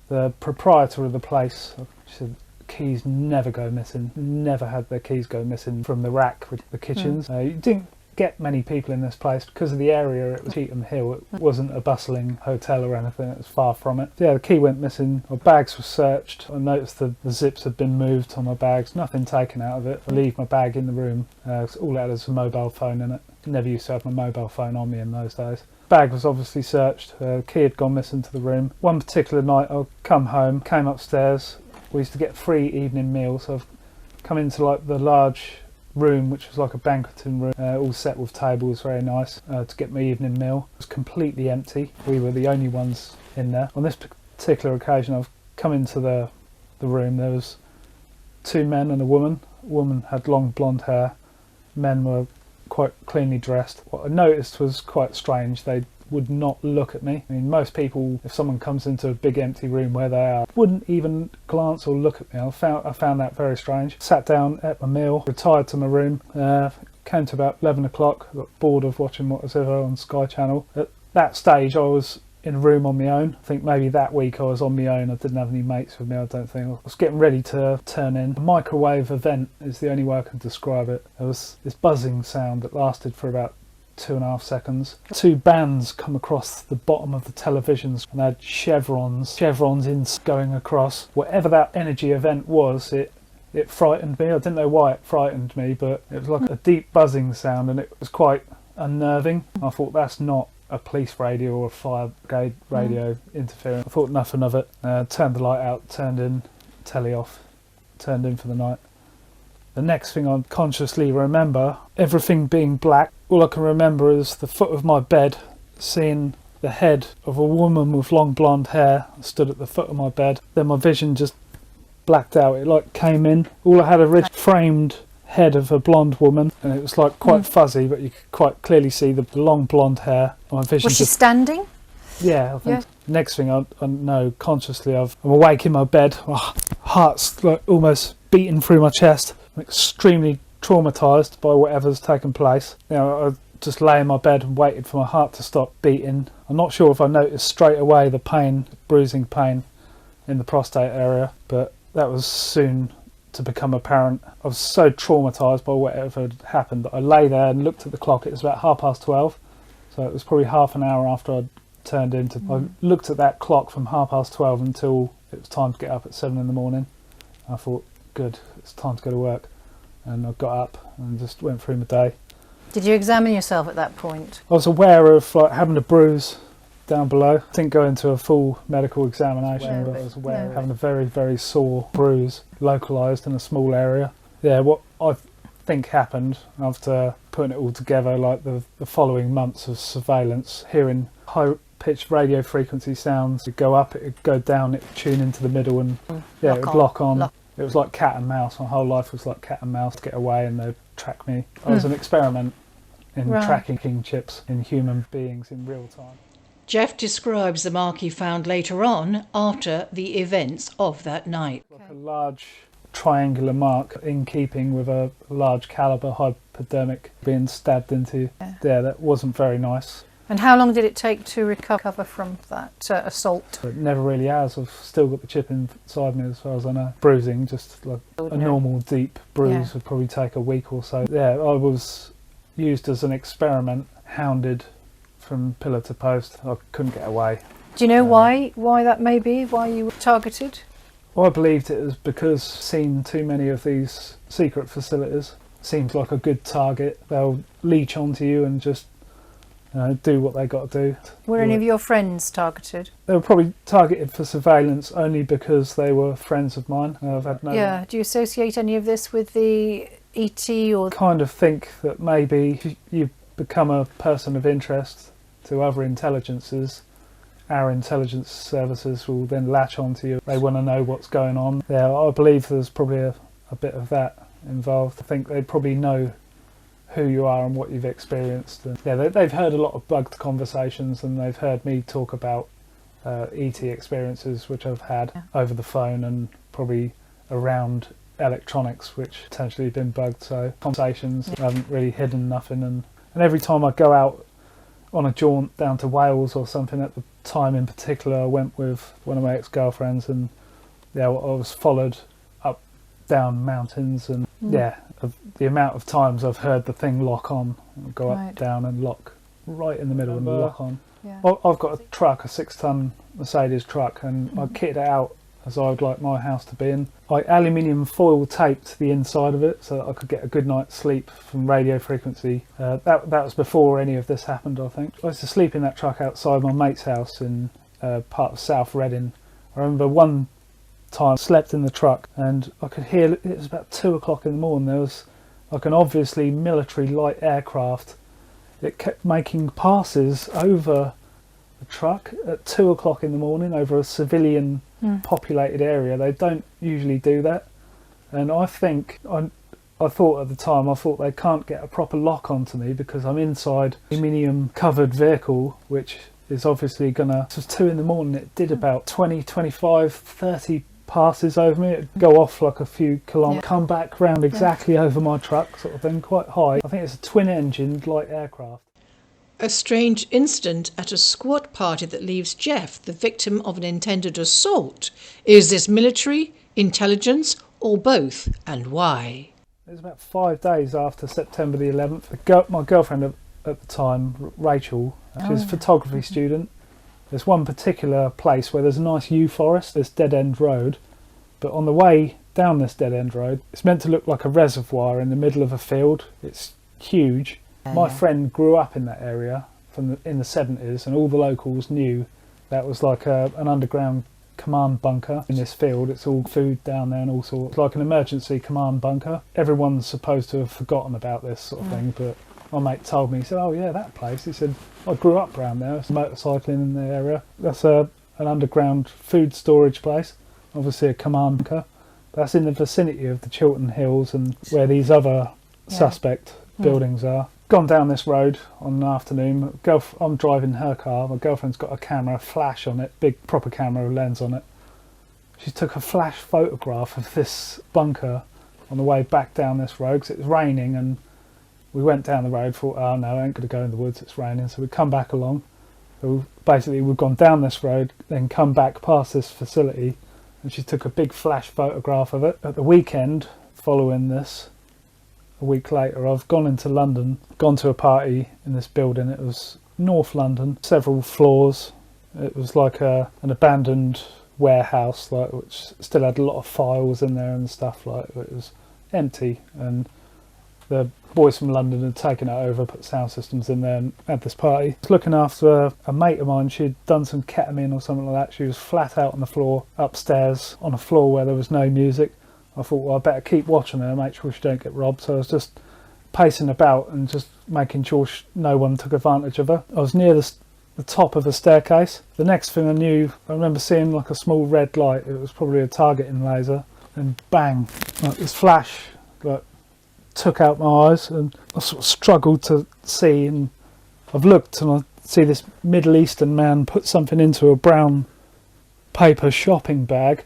The proprietor of the place said keys never go missing. Never had their keys go missing from the rack with the kitchens. You didn't get many people in this place because of the area. It was Cheetham Hill. It wasn't a bustling hotel or anything. It was far from it. Yeah, the key went missing. My bags were searched. I noticed the zips had been moved on my bags. Nothing taken out of it. I leave my bag in the room. All it had was a mobile phone in it. Never used to have my mobile phone on me in those days. Bag was obviously searched. The key had gone missing to the room. One particular night I'd come home, came upstairs. We used to get free evening meals. So I've come into like the large room, which was like a banqueting room, all set with tables, very nice, to get my evening meal. It was completely empty. We were the only ones in there. On this particular occasion, I've come into the room. There was two men and a woman. The woman had long blonde hair. Men were quite cleanly dressed. What I noticed was quite strange. They would not look at me. I mean, most people, if someone comes into a big empty room where they are, wouldn't even glance or look at me. I found that very strange. Sat down, ate my meal, retired to my room. Came to about 11 o'clock, got bored of watching what was ever on Sky Channel. At that stage, I was in a room on my own. I think maybe that week I was on my own. I didn't have any mates with me, I don't think. I was getting ready to turn in. A microwave event is the only way I can describe it. There was this buzzing sound that lasted for about 2.5 seconds. Two bands come across the bottom of the televisions and they had chevrons in going across. Whatever that energy event was, it frightened me. I didn't know why it frightened me, but it was like a deep buzzing sound and it was quite unnerving. I thought, that's not a police radio or a fire brigade radio interfering. I thought nothing of it. Turned the light out, turned in, telly off, turned in for the night. The next thing I consciously remember, everything being black, all I can remember is the foot of my bed, seeing the head of a woman with long blonde hair stood at the foot of my bed. Then my vision just blacked out. It like came in. All I had a framed head of a blonde woman, and it was like quite fuzzy, but you could quite clearly see the long blonde hair. My vision was she standing? Yeah, I think. Next thing I know consciously, I'm awake in my bed. My heart's like almost beating through my chest. I'm extremely traumatised by whatever's taken place. I just lay in my bed and waited for my heart to stop beating. I'm not sure if I noticed straight away the pain, bruising pain in the prostate area, but that was soon to become apparent. I was so traumatised by whatever had happened that I lay there and looked at the clock. It was about 12:30, so it was probably half an hour after I'd turned into. I looked at that clock from 12:30 until it was time to get up at 7 in the morning. I thought, good, it's time to go to work. And I got up and just went through my day. Did you examine yourself at that point? I was aware of like having a bruise down below. Didn't go into a full medical examination, but I was aware of having a very, very sore bruise, localised in a small area. Yeah, what I think happened after putting it all together, like the following months of surveillance, hearing high-pitched radio frequency sounds, it'd go up, it'd go down, it'd tune into the middle, and it would lock on. It was like cat and mouse. My whole life was like cat and mouse. To get away and they'd track me. I was an experiment in tracking chips in human beings in real time. Jeff describes the mark he found later on after the events of that night. Like a large triangular mark in keeping with a large caliber hypodermic being stabbed into. Yeah, that wasn't very nice. And how long did it take to recover from that assault? It never really has. I've still got the chip inside me as far as I know. Bruising, just like a normal deep bruise would probably take a week or so. Yeah, I was used as an experiment, hounded from pillar to post. I couldn't get away. Do you know why that may be? Why you were targeted? Well, I believed it was because seen too many of these secret facilities. Seems like a good target. They'll leech onto you and just do what they got to do. Were any of your friends targeted? They were probably targeted for surveillance only because they were friends of mine. I've had no. Yeah. Do you associate any of this with the ET or? Kind of think that maybe if you become a person of interest to other intelligences, our intelligence services will then latch onto you. They want to know what's going on. Yeah, I believe there's probably a bit of that involved. I think they probably know who you are and what you've experienced. And yeah, they've heard a lot of bugged conversations, and they've heard me talk about ET experiences which I've had over the phone and probably around electronics which potentially been bugged, so conversations haven't really hidden nothing, and every time I go out on a jaunt down to Wales or something, at the time in particular I went with one of my ex-girlfriends, and I was followed up down mountains, and the amount of times I've heard the thing lock on, go up down and lock right in the middle and lock on. I've got a truck, a 6-ton Mercedes truck, and I kitted it out as I would like my house to be in. I aluminium foil taped the inside of it so that I could get a good night's sleep from radio frequency. That was before any of this happened, I think. I used to sleep in that truck outside my mate's house in part of South Reading. I remember one time I slept in the truck and I could hear, it was about 2 o'clock in the morning, there was like an obviously military light aircraft. It kept making passes over the truck at 2 o'clock in the morning over a civilian populated area. They don't usually do that, and I think I thought at the time, I thought they can't get a proper lock onto me because I'm inside aluminium covered vehicle, which is obviously gonna, it was 2 in the morning, it did about 20, 25, 30 passes over me. It'd go off like a few kilometres, come back round exactly over my truck sort of thing, quite high. I think it's a twin engined light aircraft. A strange incident at a squat party that leaves Jeff the victim of an intended assault. Is this military, intelligence, or both, and why? It was about 5 days after September the 11th. My girlfriend at the time, Rachel, she was a photography student. There's one particular place where there's a nice yew forest, this dead-end road, but on the way down this dead-end road, it's meant to look like a reservoir in the middle of a field. It's huge. My friend grew up in that area in the 70s, and all the locals knew that was like an underground command bunker in this field. It's all food down there and all sorts, like an emergency command bunker. Everyone's supposed to have forgotten about this sort of thing, but my mate told me, he said, oh yeah, that place. He said, I grew up around there, it's motorcycling in the area. That's an underground food storage place, obviously a command bunker. That's in the vicinity of the Chiltern Hills and where these other suspect buildings are. Gone down this road on an afternoon. I'm driving her car. My girlfriend's got a camera, a flash on it, big proper camera lens on it. She took a flash photograph of this bunker on the way back down this road because it was raining, and we went down the road, thought, oh no, I ain't going to go in the woods, it's raining. So we come back along. So basically we've gone down this road, then come back past this facility, and she took a big flash photograph of it. At the weekend following this, a week later, I've gone into London, gone to a party in this building. It was North London, several floors. It was like an abandoned warehouse, like, which still had a lot of files in there and stuff. Like, it was empty, and the boys from London had taken it over, put sound systems in there, and had this party. I was looking after a mate of mine. She'd done some ketamine or something like that. She was flat out on the floor upstairs on a floor where there was no music. I thought, well, I better keep watching her, make sure she don't get robbed. So I was just pacing about and just making sure no one took advantage of her. I was near the top of the staircase. The next thing I knew, I remember seeing like a small red light. It was probably a targeting laser, and bang, like this flash, like, took out my eyes, and I sort of struggled to see, and I've looked and I see this Middle Eastern man put something into a brown paper shopping bag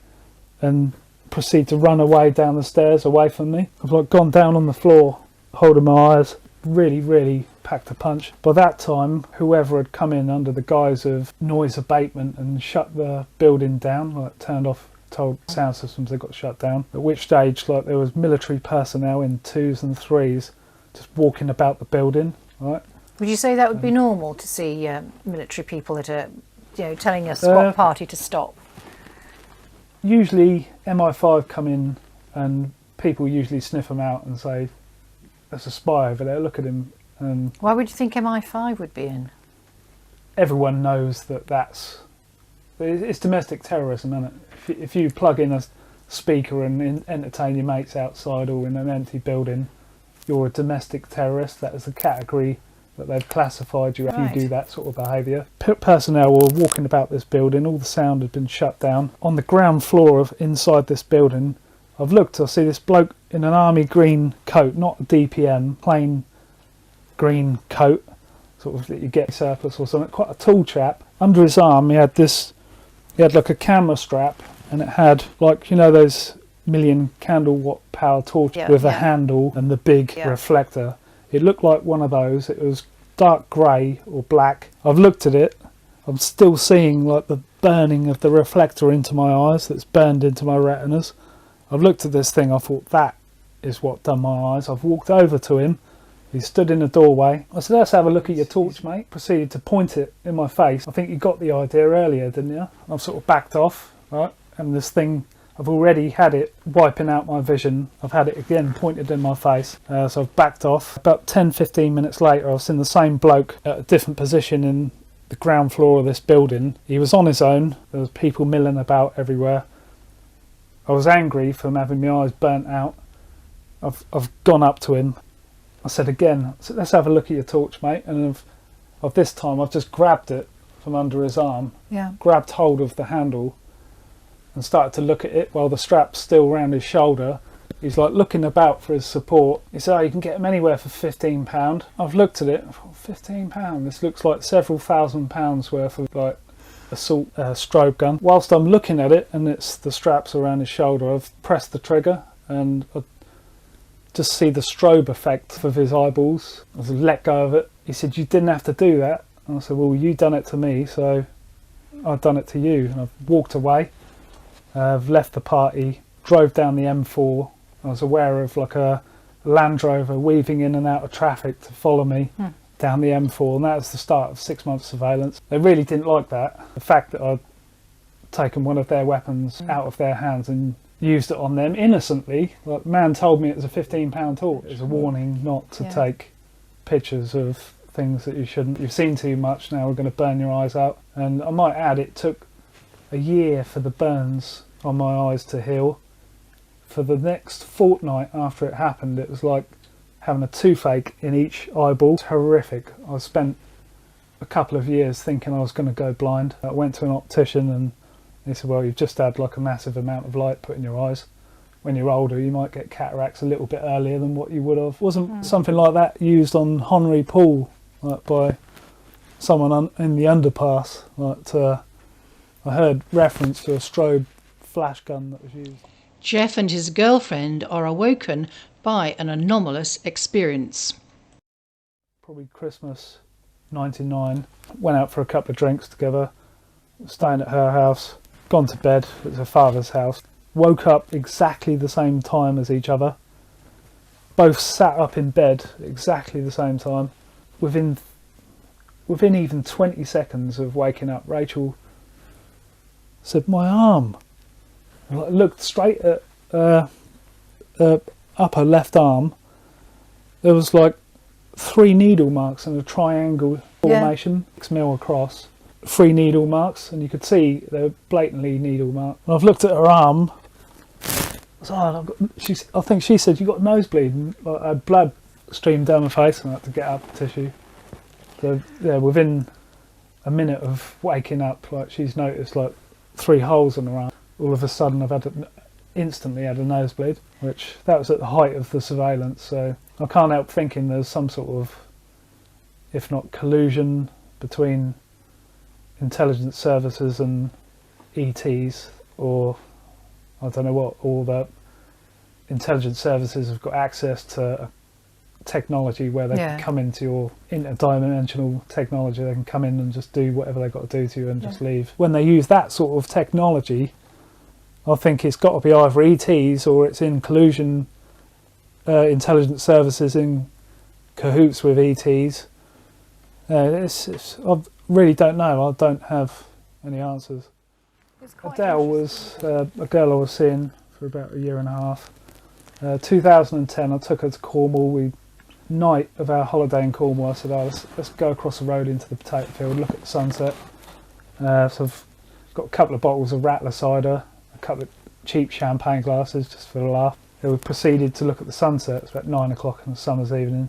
and proceed to run away down the stairs away from me. I've like gone down on the floor holding my eyes, really packed a punch. By that time, whoever had come in under the guise of noise abatement and shut the building down, like turned off, told sound systems they got shut down, at which stage like there was military personnel in 2s and 3s just walking about the building. Right? Would you say that would be normal to see military people at a, telling a squat party to stop? Usually MI5 come in and people usually sniff them out and say, there's a spy over there, look at him. And why would you think MI5 would be in? Everyone knows it's domestic terrorism, isn't it? If you plug in a speaker and entertain your mates outside or in an empty building, you're a domestic terrorist. That is the category that they've classified you if you do that sort of behaviour. Personnel were walking about this building, all the sound had been shut down. On the ground floor of inside this building, I've looked, I see this bloke in an army green coat, not a DPM, plain green coat, sort of that you get surplus or something, quite a tall chap. Under his arm he had this He had like a camera strap, and it had like, you know, those million candle watt power torch with a handle and the big reflector. It looked like one of those. It was dark grey or black. I've looked at it. I'm still seeing like the burning of the reflector into my eyes that's burned into my retinas. I've looked at this thing. I thought, that is what done my eyes. I've walked over to him. He stood in the doorway. I said, let's have a look at your torch, mate. Proceeded to point it in my face. I think you got the idea earlier, didn't you? I've sort of backed off, right? And this thing, I've already had it wiping out my vision. I've had it again pointed in my face. So I've backed off. About 10-15 minutes later, I was in the same bloke at a different position in the ground floor of this building. He was on his own. There was people milling about everywhere. I was angry from having my eyes burnt out. I've gone up to him. I said again, let's have a look at your torch, mate. And of this time, I've just grabbed it from under his arm, grabbed hold of the handle and started to look at it while the strap's still around his shoulder. He's like looking about for his support. He said, oh, you can get them anywhere for £15. I've looked at it, I thought, £15? This looks like several £1,000s worth of like assault strobe gun. Whilst I'm looking at it and it's the straps around his shoulder, I've pressed the trigger and I just see the strobe effect of his eyeballs. I let go of it. He said, you didn't have to do that. And I said, well, you done it to me, so I've done it to you. And I've walked away. I've left the party, drove down the M4. I was aware of like a Land Rover weaving in and out of traffic to follow me down the M4, and that was the start of 6 months surveillance. They really didn't like that. The fact that I'd taken one of their weapons out of their hands and used it on them innocently. Like, man told me it was a £15 torch. It was a warning not to take pictures of things that you shouldn't. You've seen too much, now we're going to burn your eyes out. And I might add, it took a year for the burns on my eyes to heal. For the next fortnight after it happened, it was like having a toothache in each eyeball. It's horrific. I spent a couple of years thinking I was going to go blind. I went to an optician and he said, well, you've just had like a massive amount of light put in your eyes. When you're older, you might get cataracts a little bit earlier than what you would have. Wasn't something like that used on Henry Poole, like by someone in the underpass? Like, I heard reference to a strobe flash gun that was used. Jeff and his girlfriend are awoken by an anomalous experience. Probably Christmas '99. Went out for a couple of drinks together, staying at her house, gone to bed. It was her father's house. Woke up exactly the same time as each other. Both sat up in bed exactly the same time. Within even 20 seconds of waking up, Rachel said, my arm. I looked straight at upper left arm. There was like 3 needle marks in a triangle formation, 6 mil across. 3 needle marks, and you could see they were blatantly needle marks. And I've looked at her arm. I think she said, you got a nosebleed. And I had blood streamed down my face and I had to get out the tissue. So yeah, within a minute of waking up, like, she's noticed like 3 holes in her arm. All of a sudden I've instantly had a nosebleed, which that was at the height of the surveillance. So I can't help thinking there's some sort of, if not collusion, between intelligence services and ETs, or I don't know what, or that intelligence services have got access to technology where they can come into your interdimensional technology. They can come in and just do whatever they've got to do to you and just leave. When they use that sort of technology, I think it's got to be either ETs or it's in collusion, intelligence services in cahoots with ETs. I really don't know. I don't have any answers. Adele was a girl I was seeing for about a year and a half. 2010, I took her to Cornwall. Night of our holiday in Cornwall, I said, let's go across the road into the potato field, look at the sunset. So I've got a couple of bottles of Rattler cider, a couple of cheap champagne glasses just for a laugh. Then we proceeded to look at the sunset. It's about 9 o'clock on a summer's evening.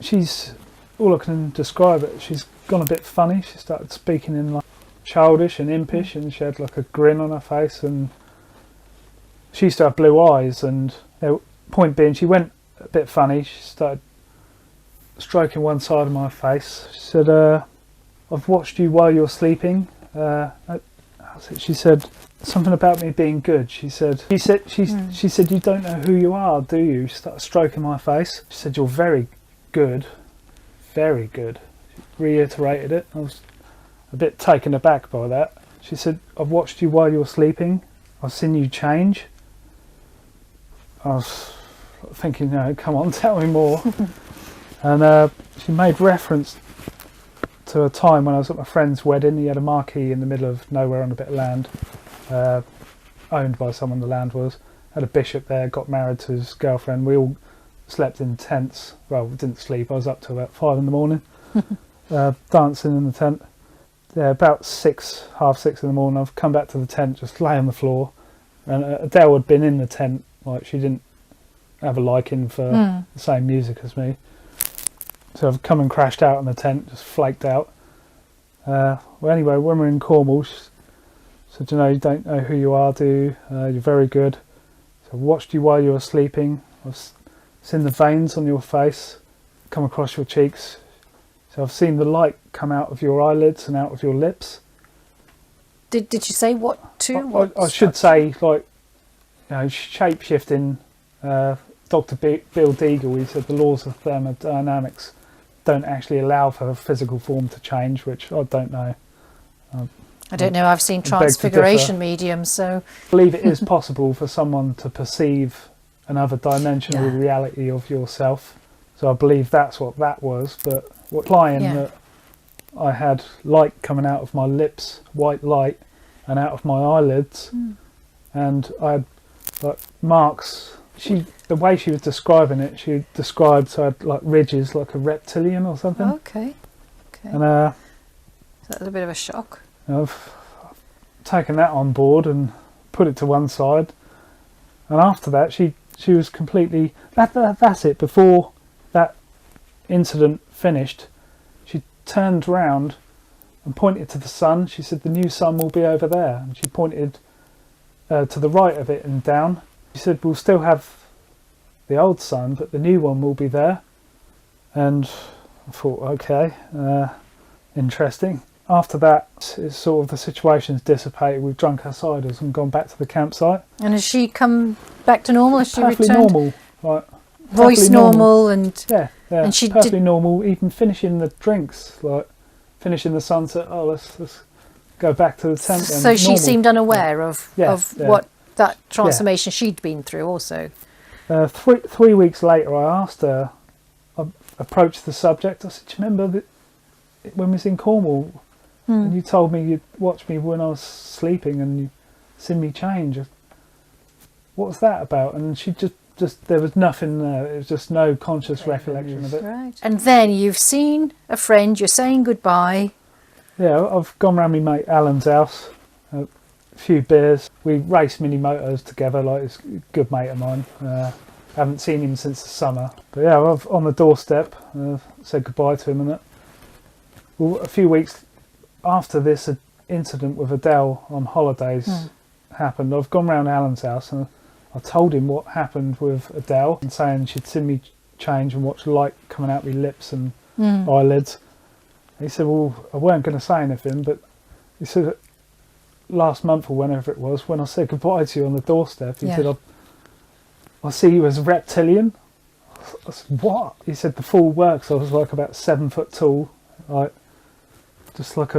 She's, all I can describe it, she's gone a bit funny. She started speaking in like childish and impish, and she had like a grin on her face, and she used to have blue eyes, and point being, she went a bit funny. She started stroking one side of my face. She said, I've watched you while you're sleeping. I She said something about me being good. She said, you don't know who you are, do you? She started stroking my face. She said, you're very good, very good. She reiterated it. I was a bit taken aback by that. She said, I've watched you while you were sleeping. I've seen you change. I was thinking, no, come on, tell me more. And she made reference to a time when I was at my friend's wedding. He had a marquee in the middle of nowhere on a bit of land, owned by someone the land was. Had a bishop there, got married to his girlfriend. We all slept in tents. Well, we didn't sleep. I was up till about 5 a.m, dancing in the tent. Yeah, about 6:30 in the morning, I've come back to the tent, just lay on the floor. And Adele had been in the tent, like she didn't have a liking for the same music as me. So I've come and crashed out in the tent, just flaked out. Well, anyway, when we were in Cornwall, she said, you don't know who you are, do you? You're very good. So I watched you while you were sleeping. I've seen the veins on your face come across your cheeks. So I've seen the light come out of your eyelids and out of your lips. Did you say what to? I should say, like, shape-shifting. Dr. Bill Deagle, he said the laws of thermodynamics don't actually allow for physical form to change, which I don't know. I don't know. I've seen transfiguration mediums, so I believe it is possible for someone to perceive another dimensional reality of yourself. So I believe that's what that was. But implying that I had light coming out of my lips, white light, and out of my eyelids, and I had like marks. The way she was describing it, she described so I had like ridges, like a reptilian or something. Okay. And is that a bit of a shock? I've taken that on board and put it to one side. And after that, she was completely. That's it. Before that incident finished, she turned round and pointed to the sun. She said, "The new sun will be over there." And she pointed to the right of it and down. She said, "We'll still have the old sun, but the new one will be there." And I thought, okay, interesting. After that, it's sort of the situation's dissipated. We've drunk our ciders and gone back to the campsite. And has she come back to normal? Has she perfectly returned? Normal, like Voice normal and and she perfectly normal. Even finishing the drinks, like finishing the sunset. Oh, let's go back to the tent. So she seemed unaware of what that transformation she'd been through. Also, 3 weeks later, I asked her. I approached the subject. I said, "Do you remember when we was in Cornwall, and you told me you'd watch me when I was sleeping, and you seen me change? What was that about?" And she just there was nothing there. It was just no conscious recollection of it. Right. And then you've seen a friend. You're saying goodbye. Yeah, I've gone round my mate Alan's house. A few beers. We race mini motors together. Like, he's a good mate of mine. Haven't seen him since the summer. But yeah, I've on the doorstep. Said goodbye to him and that. Well, a few weeks after this incident with Adele on holidays happened, I've gone round Alan's house and I told him what happened with Adele and saying she'd seen me change and watch light coming out my lips and eyelids. And he said, well, I weren't going to say anything, but he said last month or whenever it was, when I said goodbye to you on the doorstep, he said, I see you as a reptilian. I said, what? He said the full works. I was like about 7 foot tall, like just like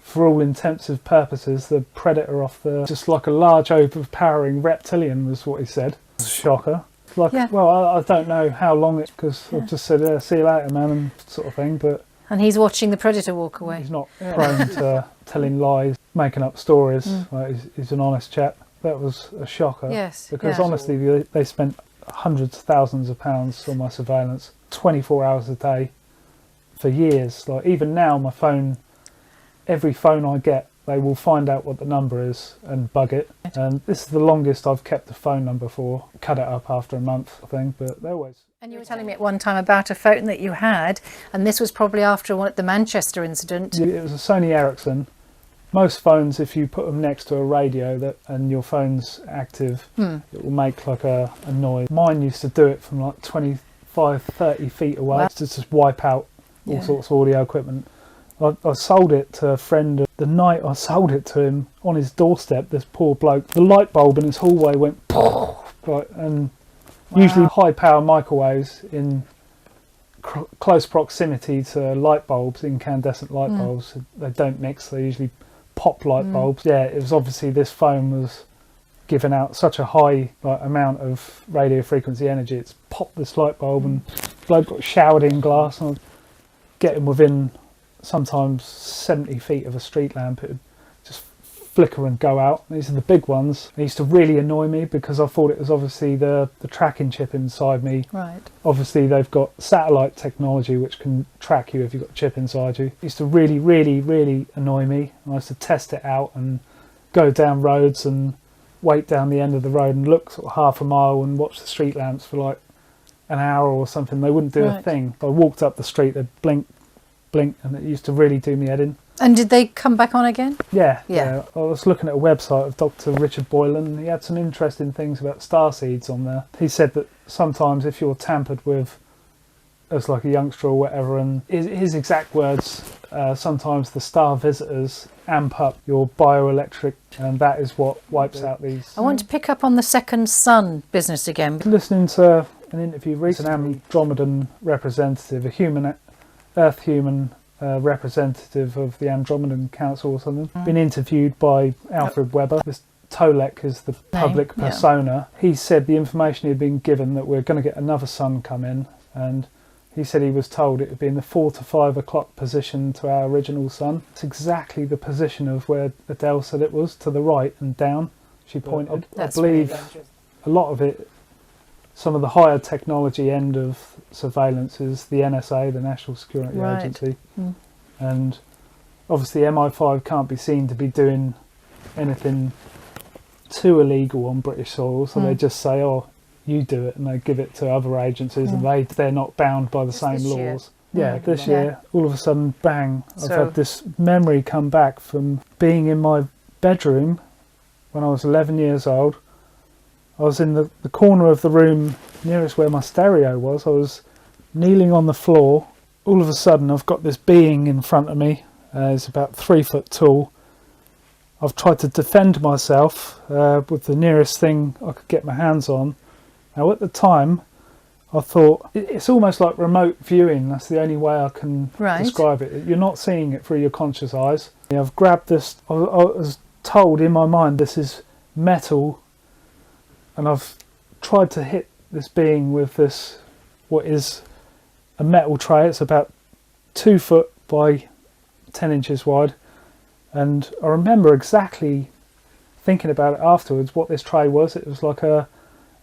for all intensive purposes, the predator off just like a large overpowering reptilian was what he said. It was a shocker. Like, well, I don't know how long it's because I just said, see you later, man, and sort of thing. But and he's watching the predator walk away. He's not prone to telling lies, making up stories. Like, he's an honest chap. That was a shocker. Yes. Because honestly, they spent hundreds of thousands of pounds on my surveillance, 24 hours a day, for years. Like, even now, my phone. Every phone I get, they will find out what the number is and bug it. And this is the longest I've kept the phone number for. Cut it up after a month, I think, but they always... And you were telling me at one time about a phone that you had, and this was probably after the Manchester incident. It was a Sony Ericsson. Most phones, if you put them next to a radio and your phone's active, it will make like a noise. Mine used to do it from like 25, 30 feet away to just wipe out all sorts of audio equipment. I sold it to a friend. The night I sold it to him, on his doorstep, this poor bloke, the light bulb in his hallway went like, and usually high power microwaves in close proximity to light bulbs, incandescent light bulbs, they don't mix, they usually pop light bulbs. Yeah, it was obviously this foam was giving out such a high amount of radio frequency energy, it's popped this light bulb, and bloke got showered in glass, and I was getting within sometimes 70 feet of a street lamp, it would just flicker and go out. These are the big ones. They used to really annoy me because I thought it was obviously the tracking chip inside me. Right. Obviously they've got satellite technology which can track you if you've got a chip inside you. It used to really, really, really annoy me. I used to test it out and go down roads and wait down the end of the road and look sort of half a mile and watch the street lamps for like an hour or something. They wouldn't do a thing. If I walked up the street, they'd blink, and it used to really do me head in. And did they come back on again? Yeah. I was looking at a website of Dr. Richard Boylan, and he had some interesting things about star seeds on there. He said that sometimes if you're tampered with as like a youngster or whatever, and his exact words, sometimes the star visitors amp up your bioelectric, and that is what wipes out these. I want to pick up on the second sun business again. Listening to an interview recently, an Andromedan representative, a Earth human representative of the Andromedan Council or something, been interviewed by Alfred Weber. This Tolek is the public persona. He said the information he'd been given that we're going to get another sun come in, and he said he was told it would be in the 4 to 5 o'clock position to our original sun. It's exactly the position of where Adele said it was, to the right and down, she pointed. I believe a lot of it, some of the higher technology end of surveillance is the NSA, the National Security Agency. And obviously MI5 can't be seen to be doing anything too illegal on British soil, so they just say, oh, you do it, and they give it to other agencies, and they're not bound by the same laws. This year, all of a sudden, bang, I've had this memory come back from being in my bedroom when I was 11 years old. I was in the corner of the room nearest where my stereo was. I was kneeling on the floor. All of a sudden, I've got this being in front of me. It's about 3 foot tall. I've tried to defend myself with the nearest thing I could get my hands on. Now, at the time, I thought it's almost like remote viewing. That's the only way I can describe it. You're not seeing it through your conscious eyes. I've grabbed this. I was told in my mind this is metal, and I've tried to hit this being with this, what is a metal tray. It's about 2 foot by 10 inches wide, and I remember exactly thinking about it afterwards what this tray was. It was like a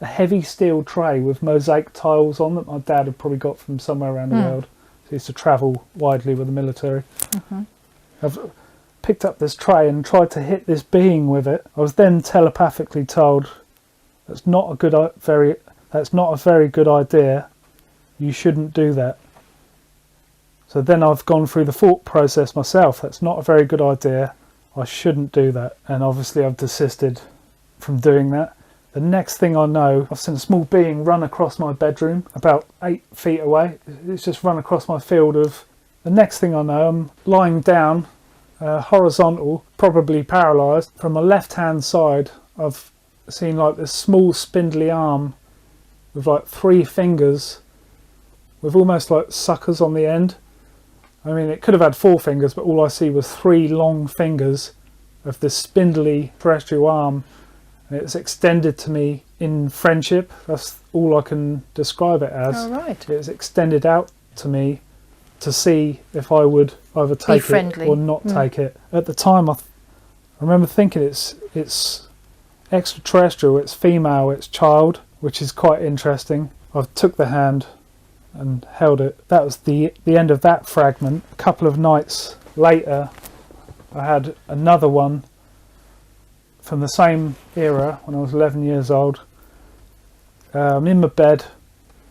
heavy steel tray with mosaic tiles on that my dad had probably got from somewhere around the world. So he used to travel widely with the military. I've picked up this tray and tried to hit this being with it. I was then telepathically told, that's not a very good idea. You shouldn't do that. So then I've gone through the thought process myself. That's not a very good idea. I shouldn't do that. And obviously I've desisted from doing that. The next thing I know, I've seen a small being run across my bedroom about 8 feet away. It's just run across my field of... The next thing I know, I'm lying down, horizontal, probably paralysed. From my left-hand side, I've seen like this small spindly arm with like 3 fingers with almost like suckers on the end. I mean, it could have had 4 fingers, but all I see was 3 long fingers of this spindly terrestrial arm. And it's extended to me in friendship. That's all I can describe it as. Oh, right. It's extended out to me to see if I would either take it or not take it. At the time, I remember thinking it's extraterrestrial, it's female, it's child, which is quite interesting. I took the hand and held it. That was the end of that fragment. A couple of nights later, I had another one from the same era when I was 11 years old. I'm in my bed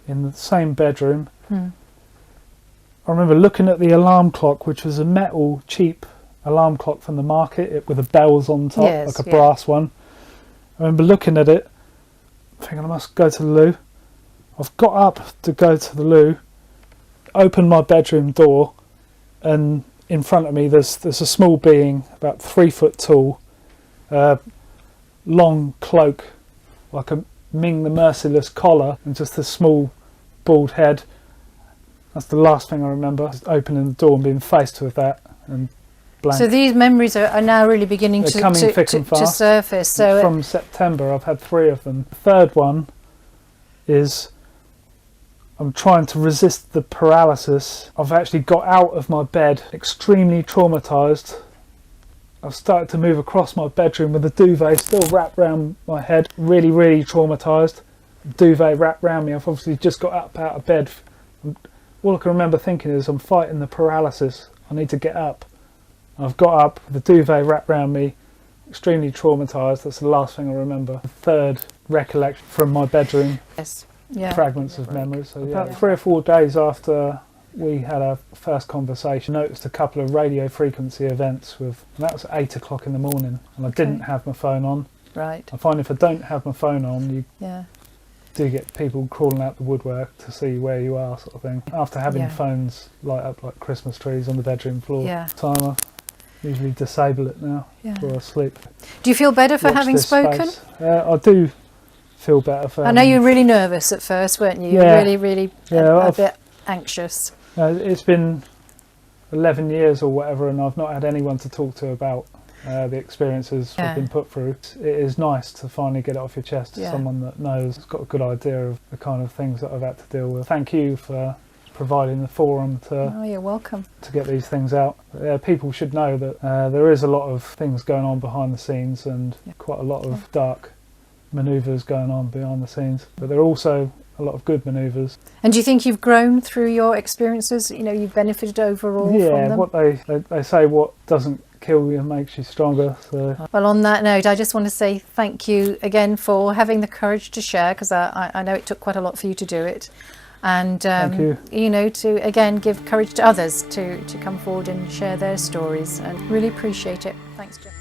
in the same bedroom. I remember looking at the alarm clock, which was a metal cheap alarm clock from the market with the bells on top, like a brass one. I remember looking at it thinking I must go to the loo. I've got up to go to the loo, opened my bedroom door, and in front of me there's a small being about 3 foot tall, long cloak, like a Ming the Merciless collar, and just a small bald head. That's the last thing I remember, just opening the door and being faced with that, and blank. So these memories are now really beginning to surface. So from September I've had 3 of them. The third one is I'm trying to resist the paralysis. I've actually got out of my bed, extremely traumatised. I've started to move across my bedroom with the duvet still wrapped around my head, really, really traumatised. Duvet wrapped around me. I've obviously just got up out of bed. All I can remember thinking is I'm fighting the paralysis. I need to get up. I've got up, the duvet wrapped around me, extremely traumatised. That's the last thing I remember. The third recollection from my bedroom. Yes. Yeah. Fragments of memories. So yeah, about 3 or 4 days after we had our first conversation, I noticed a couple of radio frequency events and that was at 8 o'clock in the morning, and I didn't have my phone on. Right. I find if I don't have my phone on, you yeah. do get people crawling out the woodwork to see where you are, sort of thing. After having phones light up like Christmas trees on the bedroom floor, timer, usually disable it now before I sleep. Do you feel better for having spoken? I do feel better for. I know you were really nervous at first, weren't you? You were really a bit anxious. It's been 11 years or whatever, and I've not had anyone to talk to about the experiences I've been put through. It is nice to finally get it off your chest to someone that knows, has got a good idea of the kind of things that I've had to deal with. Thank you for providing the forum you're welcome. To get these things out. People should know that there is a lot of things going on behind the scenes, and quite a lot of dark manoeuvres going on behind the scenes, but there are also a lot of good manoeuvres. And do you think you've grown through your experiences? You know, you've benefited overall from them? What they say, what doesn't kill you makes you stronger. So. Well, on that note, I just want to say thank you again for having the courage to share, because I know it took quite a lot for you to do it. And thank you. You know, to again give courage to others to come forward and share their stories, and really appreciate it. Thanks, Jeff.